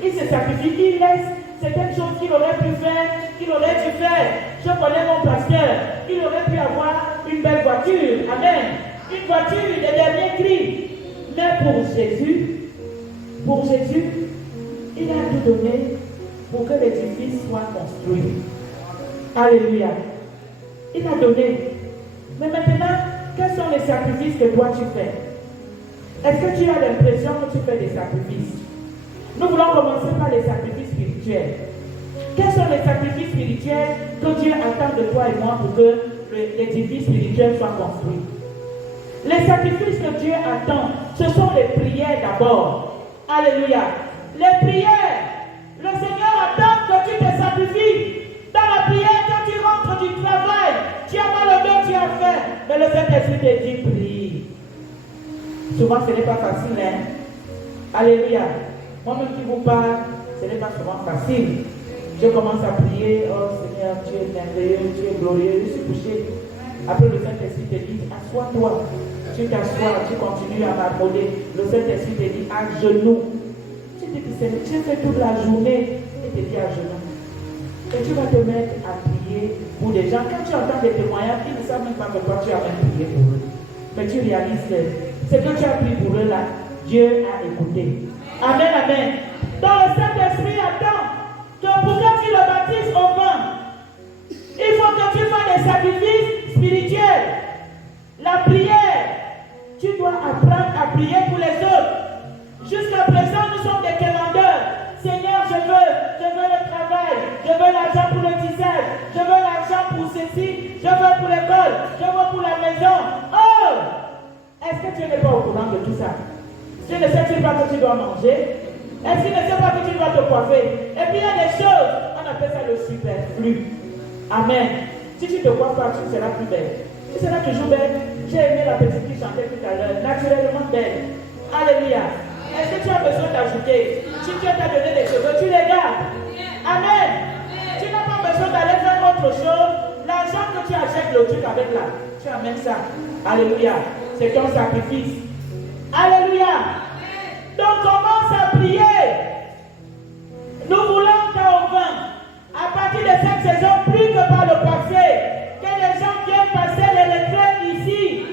qu'il se sacrifie, il laisse certaines choses qu'il aurait pu faire, qu'il aurait dû faire. Je connais mon pasteur, il aurait pu avoir une belle voiture. Amen. Une voiture, les derniers cris. Mais pour Jésus, il a tout donné pour que l'édifice soit construit. Alléluia. Il a donné. Mais maintenant, quels sont les sacrifices que toi tu fais? Est-ce que tu as l'impression que tu fais des sacrifices? Nous voulons commencer par les sacrifices spirituels. Quels sont les sacrifices spirituels que Dieu attend de toi et moi pour que l'édifice spirituel soit construit. Les sacrifices que Dieu attend, ce sont les prières d'abord. Alléluia. Les prières. Le Seigneur attend que tu te sacrifies. Dans la prière, quand tu rentres du travail, tu as mal au dos, tu as faim. Mais le Saint-Esprit te dit prie. Souvent, ce n'est pas facile. Alléluia. Moi-même qui vous parle, ce n'est pas souvent facile. Je commence à prier. Oh Seigneur, tu es merveilleux, tu es glorieux. Je suis couché. Après, le Saint-Esprit te dit assois-toi. Tu t'assois, tu continues à marmonner. Le Saint-Esprit te dit à genoux. Tu te dis, Seigneur, tu fais toute la journée. Il te dit à genoux. Et tu vas te mettre à prier pour des gens. Quand tu entends des témoignages, ils ne savent même pas que toi tu as même prié pour eux. Mais tu réalises que ce que tu as prié pour eux là, Dieu a écouté. Amen, amen. Donc le Saint-Esprit attend que pour que tu le baptises au vin, il faut que tu fasses des sacrifices spirituels. La prière, tu dois apprendre à prier pour les autres. Jusqu'à présent, nous sommes des commandeurs. Seigneur, je veux le travail, je veux l'argent pour le tissage, je veux l'argent pour ceci, je veux pour l'école, je veux pour la maison. Oh! Est-ce que tu n'es pas au courant de tout ça? Tu ne sais pas que tu dois manger? Est-ce qu'il ne sait pas que tu dois te coiffer? Et puis il y a des choses, on appelle ça le superflu. Amen. Si tu te coiffes pas, tu seras plus belle. Tu seras toujours belle. J'ai aimé la petite qui chantait tout à l'heure, naturellement belle. Alléluia. Est-ce que tu as besoin d'ajouter? Si Dieu t'a donné des cheveux, tu les gardes. Amen. Tu n'as pas besoin d'aller faire autre chose. L'argent que tu achètes le truc avec là, tu amènes ça. Alléluia. C'est ton sacrifice. Alléluia. Donc commence à prier. Nous voulons qu'au vin, à partir de cette saison, plus que par le passé, que les gens viennent passer les retraites ici.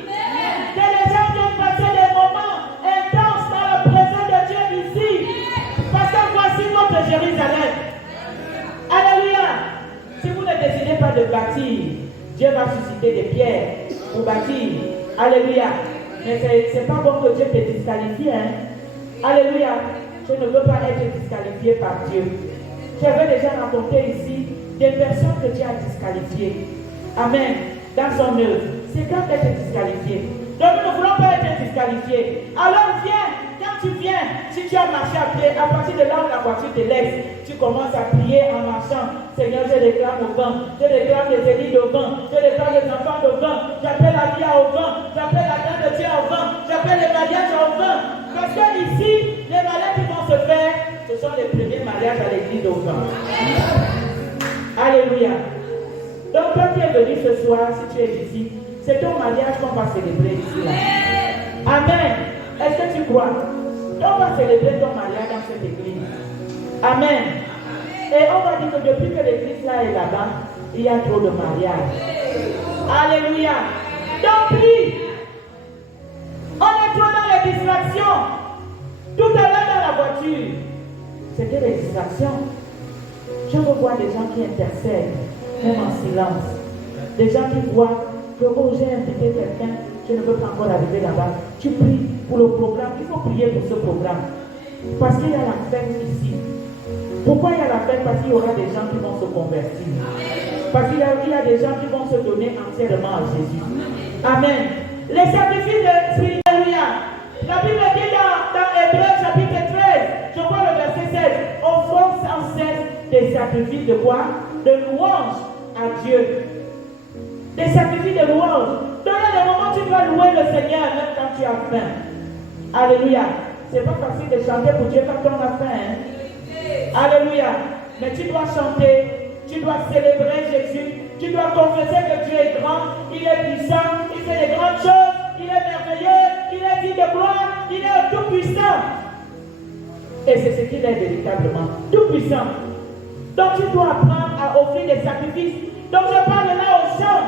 Que les gens viennent passer des moments intenses dans la présence de Dieu ici. Parce que voici votre Jérusalem. Alléluia. Si vous ne décidez pas de bâtir, Dieu va susciter des pierres pour bâtir. Alléluia. Mais ce n'est pas bon que Dieu te disqualifie. Alléluia. Je ne veux pas être disqualifié par Dieu. J'avais déjà rencontré ici des personnes que Dieu a disqualifiées. Amen. Dans son œuvre. C'est grave d'être disqualifié. Donc nous ne voulons pas être disqualifiés. Alors viens. Quand tu viens, si tu as marché à pied, à partir de là où la voiture te laisse, tu commences à prier en marchant. Seigneur, je déclare au vent. Je déclare les élites au vent. Je déclare les enfants au vent. J'appelle la vie au vent. J'appelle la grande de Dieu au vent. J'appelle les mariages au vent. Parce que ici, les mariages qui vont se faire, ce sont les premiers mariages à l'église au vent. Alléluia. Donc toi qui es venu ce soir, si tu es ici, c'est ton mariage qu'on va célébrer ici. Là. Amen. Est-ce que tu crois? On va célébrer ton mariage dans cette église. Amen. Et on va dire que depuis que l'église là est là-bas, il y a trop de mariages. Alléluia. Donc prie. On est trop dans les distractions. Tout à l'heure dans la voiture, c'était des distractions. Je revois des gens qui intercèdent, même en silence. Des gens qui voient que, oh, j'ai invité quelqu'un, je ne peux pas encore arriver là-bas. Tu pries pour le programme, il faut prier pour ce programme. Parce qu'il y a la fête ici. Pourquoi il y a la fête? Parce qu'il y aura des gens qui vont se convertir. Parce qu'il y a des gens qui vont se donner entièrement à Jésus. Amen. Les sacrifices de Alléluia. La Bible dit dans Hébreux chapitre 13, je vois le verset 16, offrons sans cesse des sacrifices de quoi? De louange à Dieu. Des sacrifices de louange. Donc il y a des moments où tu dois louer le Seigneur même quand tu as faim. Alléluia. C'est pas facile de chanter pour Dieu quand on a faim. Alléluia. Mais tu dois chanter, tu dois célébrer Jésus, tu dois confesser que Dieu est grand, il est puissant, il fait des grandes choses, il est merveilleux, il est digne de gloire, il est tout puissant. Et c'est ce qu'il est véritablement, tout puissant. Donc tu dois apprendre à offrir des sacrifices. Donc je parle là aux gens.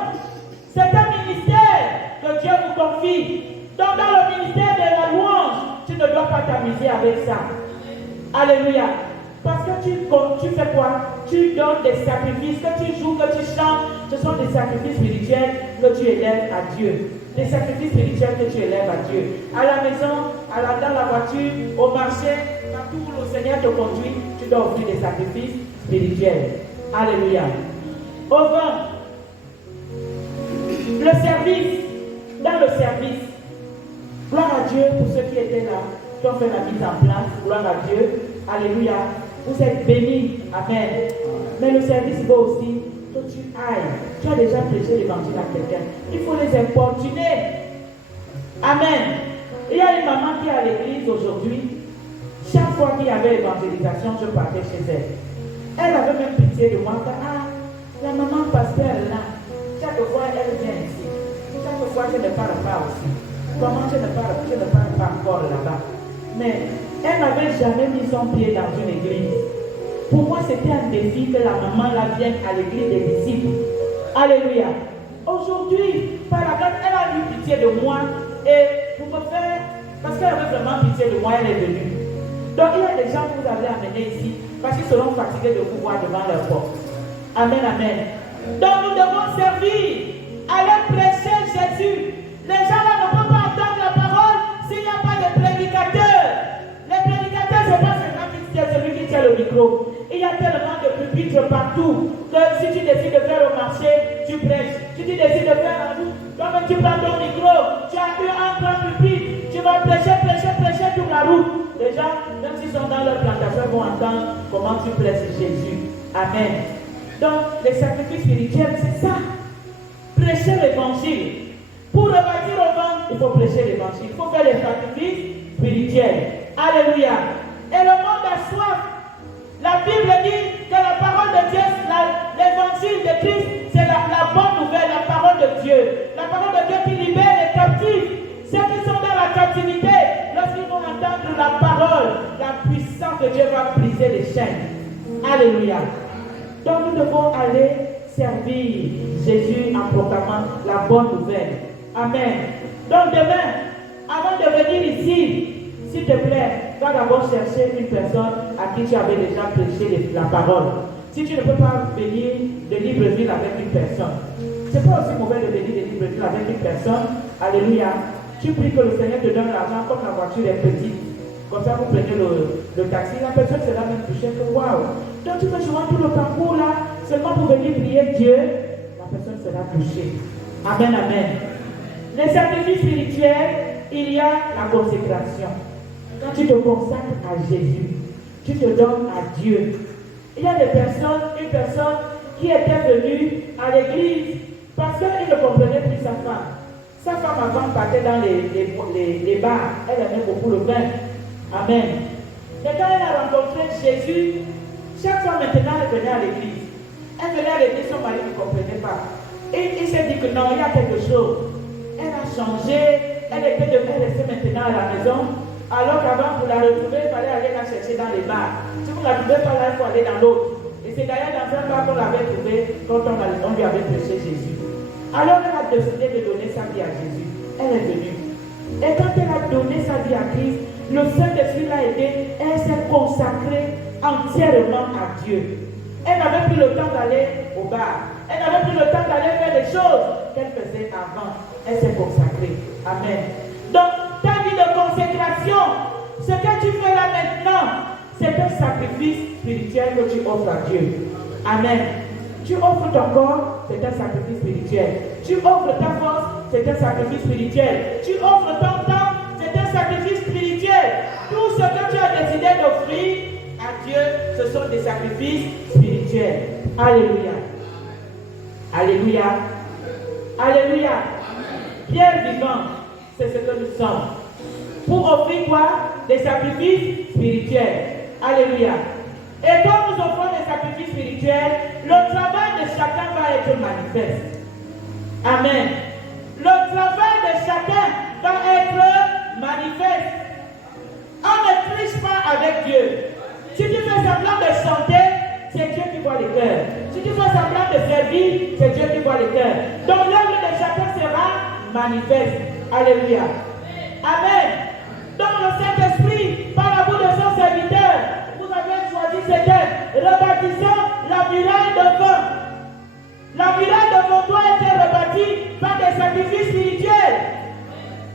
C'est un ministère que Dieu vous confie. Donc dans le ministère de la louange, tu ne dois pas t'amuser avec ça. Alléluia. Parce que tu fais quoi? Tu donnes des sacrifices, que tu joues, que tu chantes. Ce sont des sacrifices spirituels que tu élèves à Dieu. Des sacrifices spirituels que tu élèves à Dieu. À la maison, dans la voiture, au marché, partout où le Seigneur te conduit, tu dois offrir des sacrifices spirituels. Alléluia. Au vent. Le service, dans le service, gloire à Dieu pour ceux qui étaient là, qui ont fait la mise en place, gloire à Dieu, alléluia, vous êtes bénis, amen. Mais le service va aussi, que tu ailles, tu as déjà prêché l'évangile à quelqu'un, il faut les importuner, amen. Il y a une maman qui est à l'église aujourd'hui, chaque fois qu'il y avait évangélisation, je partais chez elle. Elle avait même pitié de moi, la maman pasteur là, chaque fois elle vient ici, chaque fois je ne parle pas aussi. Comment je ne parle pas encore là-bas. Mais elle n'avait jamais mis son pied dans une église. Pour moi, c'était un défi que la maman là vienne à l'église des disciples. Alléluia. Aujourd'hui, par la grâce, elle a eu pitié de moi et pour me faire, parce qu'elle avait vraiment pitié de moi, elle est venue. Donc il y a des gens que vous avez amenés ici parce qu'ils seront fatigués de vous voir devant leur porte. Amen, amen. Donc nous devons servir, aller prêcher Jésus. Les gens là ne peuvent pas entendre la parole s'il n'y a pas de prédicateur. Les prédicateurs, ce n'est pas celui qui tient le micro. Il y a tellement de pupitres partout que si tu décides de faire au marché, tu prêches. Si tu décides de faire la route, comme tu prends ton micro, tu as eu un grand pupitre, tu vas prêcher sur la route. Les gens, même s'ils sont dans leur plantation, vont entendre comment tu prêches Jésus. Amen. Donc, les sacrifices spirituels, c'est ça. Prêcher l'évangile. Pour rebâtir au vent, il faut prêcher l'évangile. Il faut faire les sacrifices spirituels. Alléluia. Et le monde a soif. La Bible dit que la parole de Dieu, l'évangile de Christ, c'est la bonne nouvelle, la parole de Dieu. La parole de Dieu qui libère les captifs. Ceux qui sont dans la captivité, lorsqu'ils vont entendre la parole, la puissance de Dieu va briser les chaînes. Alléluia. Donc nous devons aller servir Jésus en proclamant la bonne nouvelle. Amen. Donc demain, avant de venir ici, s'il te plaît, va d'abord chercher une personne à qui tu avais déjà prêché la parole. Si tu ne peux pas venir de Libreville avec une personne, c'est pas aussi mauvais de venir de Libreville avec une personne. Alléluia. Tu pries que le Seigneur te donne l'argent comme la voiture est petite. Comme ça, vous prenez le taxi, la personne sera même touchée que waouh. Donc tu peux jouer tout le parcours là, seulement pour venir prier Dieu, la personne sera touchée. Amen, amen. Les sacrifices spirituels, il y a la consécration. Quand tu te consacres à Jésus, tu te donnes à Dieu. Il y a une personne qui était venue à l'église parce qu'il ne comprenait plus sa femme. Sa femme avant partait dans les bars, elle aimait beaucoup le vin. Amen. Mais quand elle a rencontré Jésus, chaque fois maintenant elle venait à l'église. Elle venait à l'église, son mari ne comprenait pas. Et il s'est dit que non, il y a quelque chose. Elle a changé, elle devait rester maintenant à la maison. Alors qu'avant, pour la retrouver, il fallait aller la chercher dans les bars. Si vous ne la trouvez pas là, il faut aller dans l'autre. Et c'est d'ailleurs dans un bar qu'on l'avait trouvé quand on lui avait prêché Jésus. Alors elle a décidé de donner sa vie à Jésus. Elle est venue. Et quand elle a donné sa vie à Christ, le Saint-Esprit l'a aidée. Elle s'est consacrée entièrement à Dieu. Elle n'avait plus le temps d'aller au bar. Elle n'avait plus le temps d'aller faire des choses qu'elle faisait avant. Elle s'est consacrée. Amen. Donc, ta vie de consécration, ce que tu fais là maintenant, c'est un sacrifice spirituel que tu offres à Dieu. Amen. Tu offres ton corps, c'est un sacrifice spirituel. Tu offres ta force, c'est un sacrifice spirituel. Tu offres ton temps, c'est un sacrifice spirituel. Tout ce que tu as décidé d'offrir à Dieu, ce sont des sacrifices spirituels. Alléluia. Alléluia. Alléluia. Pierre vivant, c'est ce que nous sommes. Pour offrir quoi? Des sacrifices spirituels. Alléluia. Et quand nous offrons des sacrifices spirituels, le travail de chacun va être manifeste. Amen. Le travail de chacun va être manifeste. On ne triche pas avec Dieu. Si tu fais semblant de chanter, c'est Dieu qui voit les cœurs. Si tu fais semblant de servir, c'est Dieu qui voit les cœurs. Donc l'œuvre de chacun sera manifeste. Alléluia. Amen. Donc le Saint-Esprit, par la bouche de son serviteur, vous avez choisi ce thème. Rebâtissons la muraille de vent. La muraille de vent doit être rebâtie par des sacrifices spirituels.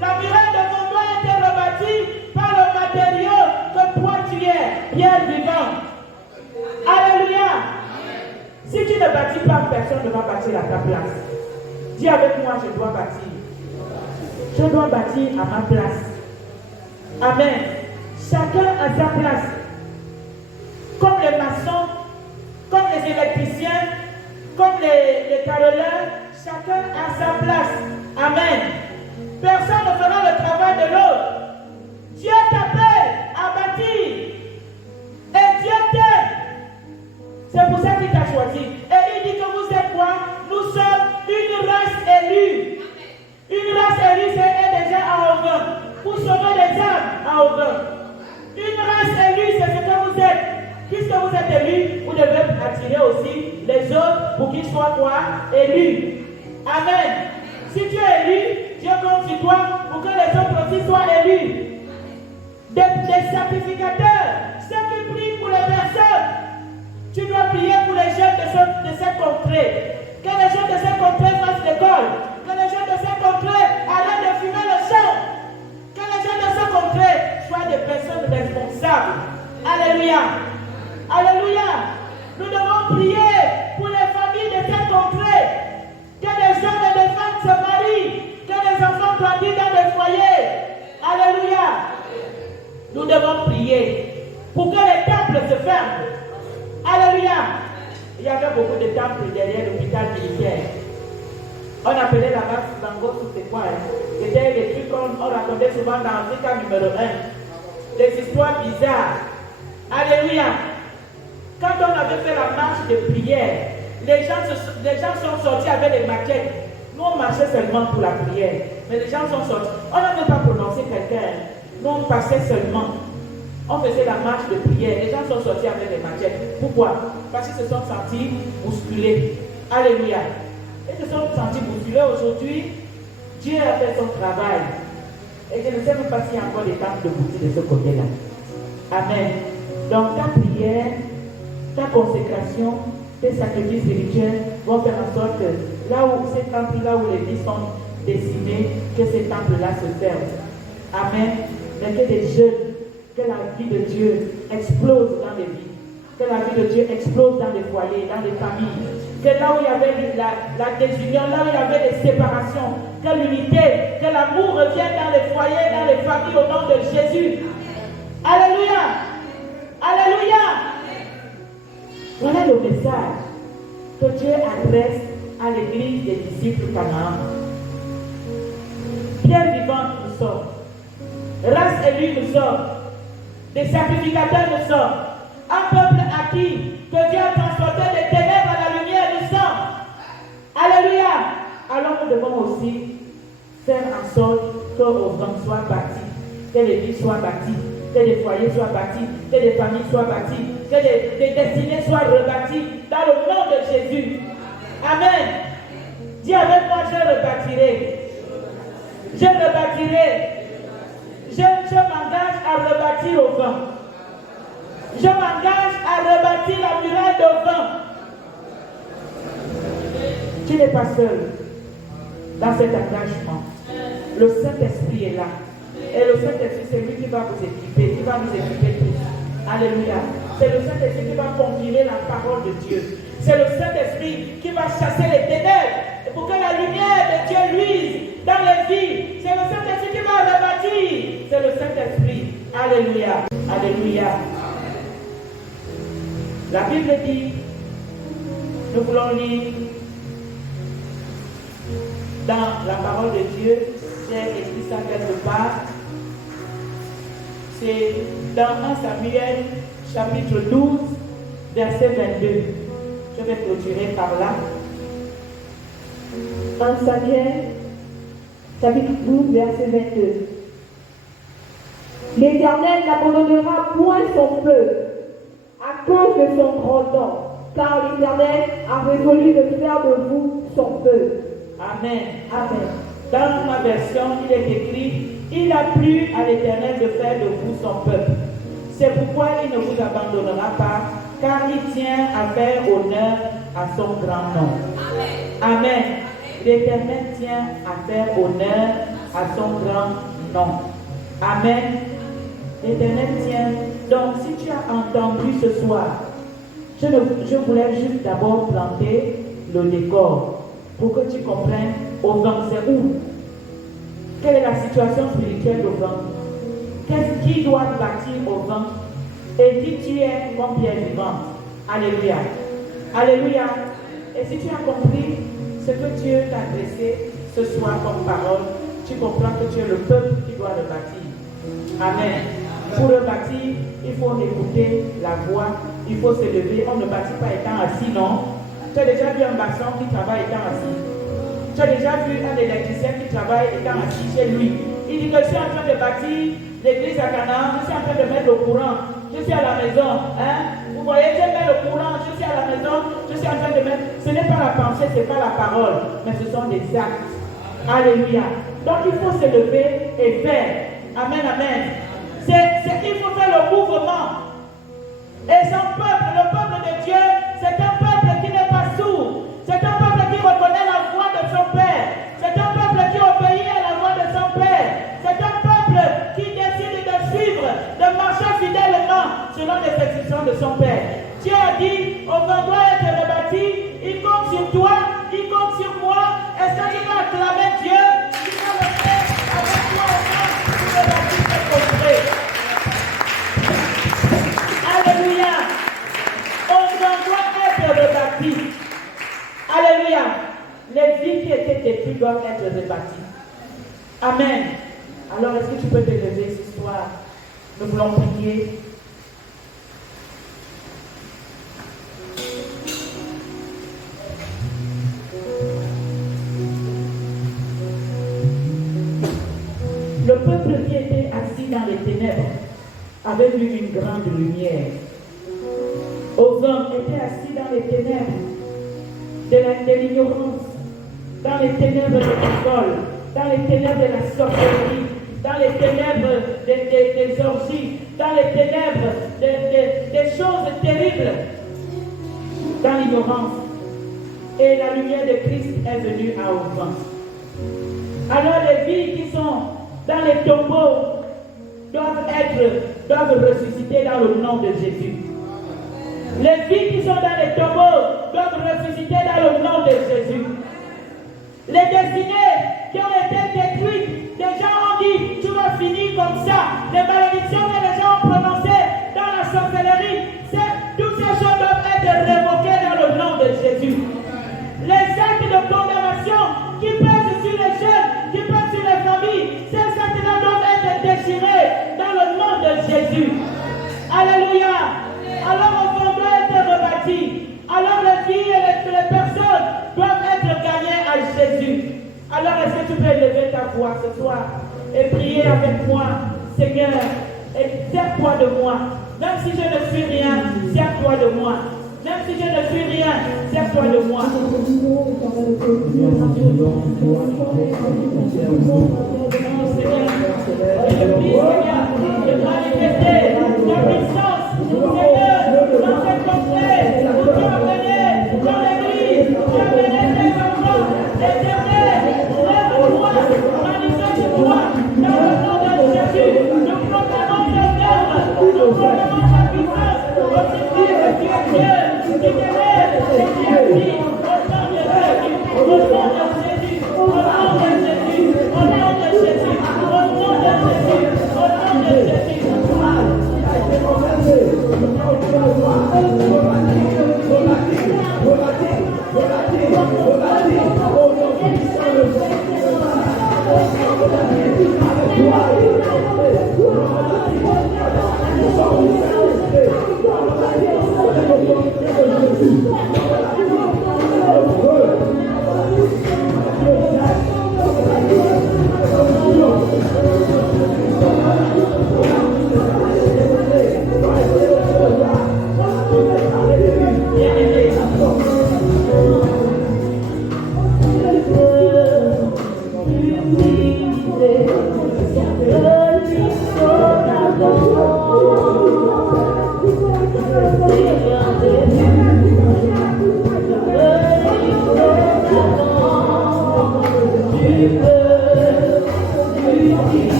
La muraille de vent doit être rebâtie par le matériau que toi tu es, Pierre vivant. Alléluia. Si tu ne bâtis pas, personne ne va bâtir à ta place. Dis avec moi, je dois bâtir. Je dois bâtir à ma place. Amen. Chacun a sa place. Comme les maçons, comme les électriciens, comme les caroleurs, chacun a sa place. Amen. Personne ne fera le travail de l'autre. Dieu t'appelle à bâtir. Et Dieu t'aime. C'est pour ça qu'il t'a choisi. Et il dit que vous êtes quoi? Nous sommes une race élue. Une race élue, c'est déjà à Auvin. Pour sauver les âmes à Auvin. Une race élue, c'est ce que vous êtes. Puisque vous êtes élus, vous devez attirer aussi les autres pour qu'ils soient quoi? Élus. Amen. Si tu es élu, Dieu compte sur toi pour que les autres aussi soient élus. Des sacrificateurs, ceux qui prient pour les personnes. Tu dois prier pour les jeunes de cette contrée. Que les jeunes de cette contrée fassent l'école. Que les jeunes de cette contrée arrêtent de fumer le champ. Que les jeunes de cette contrée soient des personnes responsables. Alléluia. Alléluia. Nous devons prier pour les familles de cette contrée. Que des hommes et des femmes se marient. Que les enfants grandissent dans des foyers. Alléluia. Nous devons prier pour que les temples se ferment. Alléluia. Il y avait beaucoup de temples derrière l'hôpital militaire. On appelait là-bas Bango sous ses poils. C'était des trucs qu'on racontait souvent dans Africa numéro 1. Des histoires bizarres. Alléluia. Quand on avait fait la marche de prière, les gens sont sortis avec les maquettes. Nous, on marchait seulement pour la prière. Mais les gens sont sortis. On n'avait pas prononcé quelqu'un. Nous, on passait seulement. On faisait la marche de prière. Les gens sont sortis avec les maquettes. Pourquoi? Parce qu'ils se sont sentis bousculés. Alléluia. Ils se sont sentis bousculés aujourd'hui. Dieu a fait son travail. Et je ne sais même pas s'il y a encore des temples de boutique de ce côté-là. Amen. Donc ta prière, ta consécration, tes sacrifices spirituels vont faire en sorte que là où ces temples-là où les vies sont décimées, que ces temples-là se ferment. Amen. Mais que des jeunes, que la vie de Dieu explose dans les vies. Que la vie de Dieu explose dans les foyers, dans les familles. Que là où il y avait la désunion, là où il y avait des séparations, que l'unité, que l'amour revienne dans les foyers, dans les familles au nom de Jésus. Alléluia. Alléluia. Voilà le message que Dieu adresse à l'église des disciples Canaan. Pierre vivante nous sommes. Race élue nous sommes. Des sacrificateurs nous sommes. Un peuple acquis que Dieu a transporté des ténèbres à la lumière nous sommes. Alléluia. Alors nous devons aussi faire en sorte que nos hommes soient bâtis, que les villes soient bâties, que les foyers soient bâtis, que les familles soient bâties, que les destinées soient rebâties dans le nom de Jésus. Amen. Dis avec moi, je rebâtirai. Je rebâtirai. Je m'engage à rebâtir au vent. Je m'engage à rebâtir la muraille de vent. Tu n'es pas seul dans cet engagement. Le Saint-Esprit est là. Et le Saint-Esprit, c'est lui qui va vous équiper, qui va nous équiper tous. Alléluia. C'est le Saint-Esprit qui va confirmer la parole de Dieu. C'est le Saint-Esprit qui va chasser les ténèbres. Et pour que la lumière de Dieu luise dans les vies. C'est le Saint-Esprit qui va rebâtir. C'est le Saint-Esprit. Alléluia. Alléluia. La Bible dit, nous voulons lire dans la parole de Dieu, j'ai écrit ça quelque part. C'est dans 1 Samuel, chapitre 12, verset 22. Je vais clôturer par là. 1 Samuel, chapitre 12, verset 22. L'Éternel n'abandonnera point son peuple à cause de son grand nom, car l'Éternel a résolu de faire de vous son peuple. Amen. Amen. Dans ma version, il est écrit, il a plu à l'Éternel de faire de vous son peuple. C'est pourquoi il ne vous abandonnera pas, car il tient à faire honneur à son grand nom. Amen. Amen. L'Éternel tient à faire honneur à son grand nom. Amen. L'Éternel tient. Donc, si tu as entendu ce soir, je voulais juste d'abord planter le décor pour que tu comprennes au vent, c'est où? Quelle est la situation spirituelle au vent? Qu'est-ce qui doit bâtir au vent? Et dis tu es comme pierre vivante. Alléluia. Alléluia. Et si tu as compris ce que Dieu t'a adressé ce soir comme parole, tu comprends que tu es le peuple qui doit le bâtir. Amen. Pour le bâtir, il faut écouter la voix, il faut se lever. On ne bâtit pas étant assis, non? Tu as déjà vu un maçon qui travaille étant assis? Tu as déjà vu un électricien qui travaille étant assis chez lui? Il dit que je suis en train de bâtir l'église à Canaan, je suis en train de mettre le courant, je suis à la maison. Hein? Vous voyez, je mets le courant, je suis à la maison, je suis en train de mettre. Ce n'est pas la pensée, ce n'est pas la parole, mais ce sont des actes. Alléluia. Donc il faut se lever et faire. Amen, amen. Il faut faire le mouvement. Et son peuple, le peuple de Dieu, c'est un peuple qui n'est pas sourd. C'est un peuple qui reconnaît la voix de son Père. C'est un peuple qui obéit à la voix de son Père. C'est un peuple qui décide de suivre, de marcher fidèlement selon les instructions de son Père. Dieu a dit, on doit être rebâti, il compte sur toi, il compte sur moi. Est-ce que tu vas acclamer Dieu? Tu vas le faire avec toi ensemble pour le bâtir et construire. Alléluia. On doit être rebâti. Alléluia. Les vies qui étaient détruites doivent être rebâties. Amen. Alors, est-ce que tu peux te lever ce soir? Nous voulons prier. Le peuple qui était assis dans les ténèbres avait vu une grande lumière. Aux hommes étaient assis dans les ténèbres de l'ignorance, dans les ténèbres de l'école, dans les ténèbres de la sorcellerie, dans les ténèbres des orgies, dans les ténèbres des choses terribles, dans l'ignorance. Et la lumière de Christ est venue à au vent. Alors les vies qui sont dans les tombeaux doivent ressusciter dans le nom de Jésus. Les vies qui sont dans les tombeaux doivent ressusciter dans le nom de Jésus. Les destinées qui ont été détruites, des gens ont dit, tu vas finir comme ça. Les malédictions que les gens ont prononcées dans la sorcellerie, toutes ces choses doivent être révoquées dans le nom de Jésus. Les actes de condamnation qui pèsent sur les jeunes, qui pèsent sur les familles, ces actes-là doivent être déchirés dans le nom de Jésus. Alléluia. Alors on doit être rebâti. Alors les vies et les personnes doivent être gagnées à Jésus. Alors est-ce que tu peux lever ta voix ce soir et prier avec moi? Seigneur, sers-toi de moi. Même si je ne suis rien, sers-toi de moi. Même si je ne suis rien, sers-toi de moi. Je prie, Seigneur, de manifester ta puissance. Seigneur, dans cette contrée où tu as mené dans l'église, tu as mené tes enfants, l'Éternel, lève-toi, manifeste-toi dans le nom de Jésus. Nous proclamons tes œuvres, nous proclamons ta puissance, aussi vrai que tu es Dieu, qui t'élève, et qui est vie, au nom de Jésus, au nom de Jésus, au nom de Jésus, au nom de Jésus, au nom de Jésus, au nom de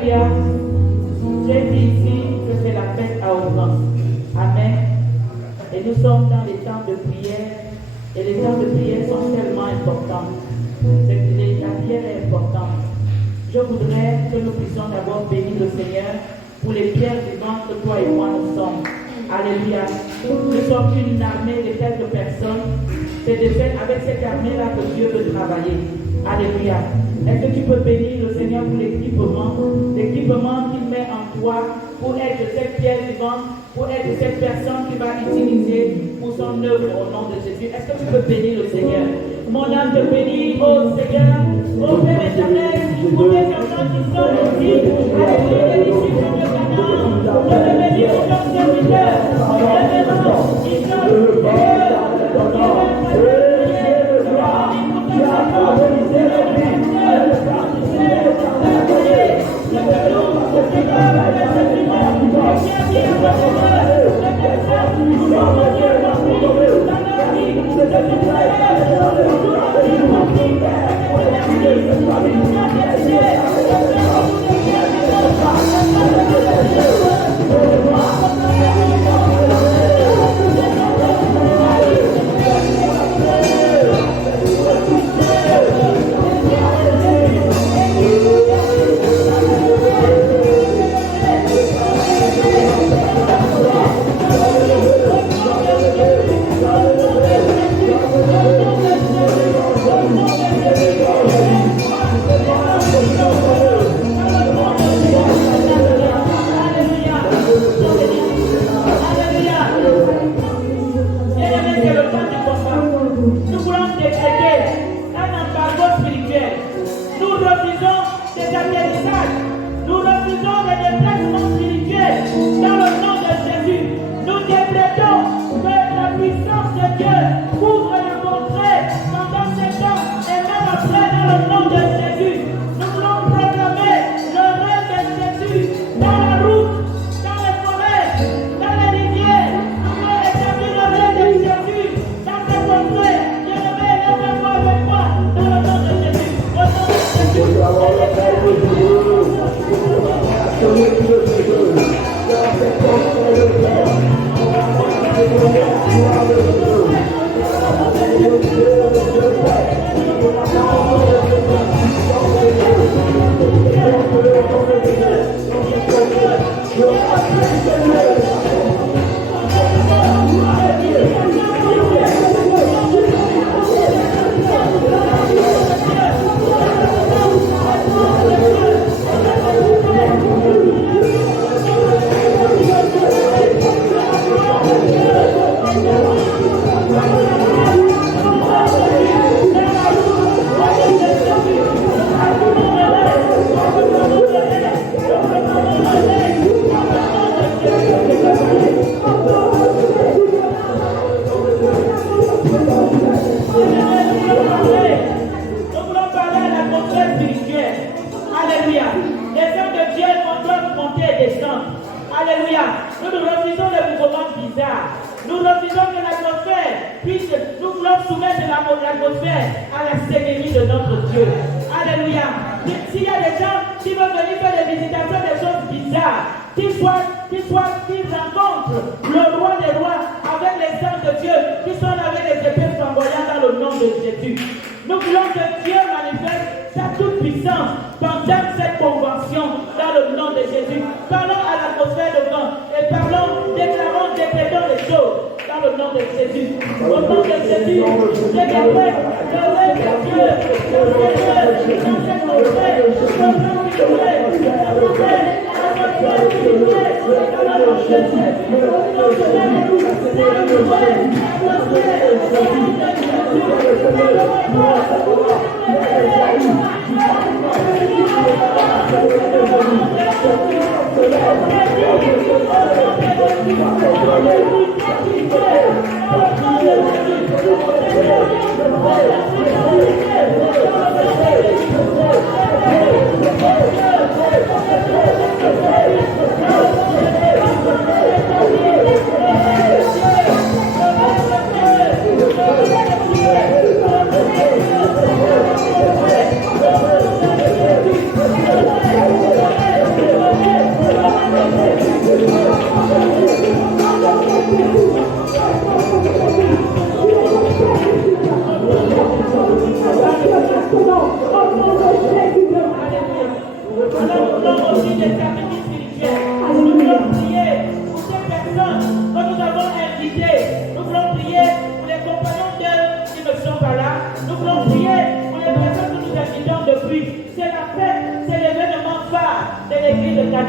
Alléluia. J'ai dit ici que c'est la fête à ouvrance. Amen. Et nous sommes dans les temps de prière. Et les temps de prière sont tellement importants. La prière est importante. Je voudrais que nous puissions d'abord bénir le Seigneur pour les pierres vivantes que toi et moi nous sommes. Alléluia. Nous sommes une armée de quelques personnes. C'est avec cette armée-là que Dieu veut travailler. Alléluia. Est-ce que tu peux bénir le Seigneur pour l'équipement qu'il met en toi pour être cette pierre vivante, pour être cette personne qui va utiliser pour son œuvre au nom de Jésus? Est-ce que tu peux bénir le Seigneur? Mon âme te bénit, ô Seigneur, ô Père éternel, pour tes enfants qui sont ici. Alléluia, les disciples de Canaan. Je te bénis pour ton serviteur, qui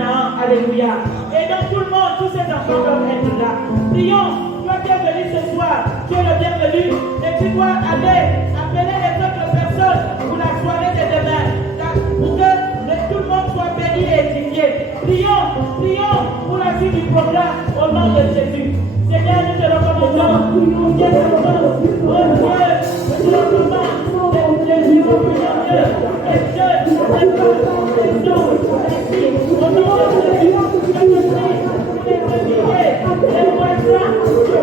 Canaan. Alléluia. Et donc tout le monde, tous ces enfants doivent être là. Prions. Toi qui es venu ce soir, tu es le bienvenu. Et tu dois aller appeler les autres personnes pour la soirée de demain. Pour que tout le monde soit béni et édifié. Prions pour la suite du programme au nom de Jésus. Seigneur, nous te recommandons. Nous te recommandons. Oh Dieu, nous te recommandons. Jésus, au nom de Dieu. Et Dieu, les personnes, les gens, les filles, au nom de Jésus. Je te prie pour les premiers, les voisins, les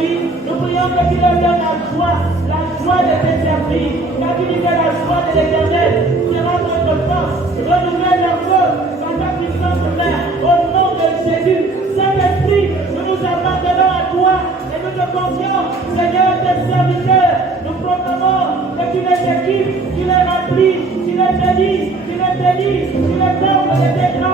Nous prions que tu leur donnes la joie joie de tes services. Car tu disais la joie de l'Éternel sera notre force. Renouvelle leur feu par ta puissante main. Au nom de Jésus, Saint-Esprit, nous nous abandonnons à toi et nous te confions, Seigneur, tes serviteurs. Nous proclamons que tu les équipes, tu les remplis, tu les bénis, tu les combles de tes grâces.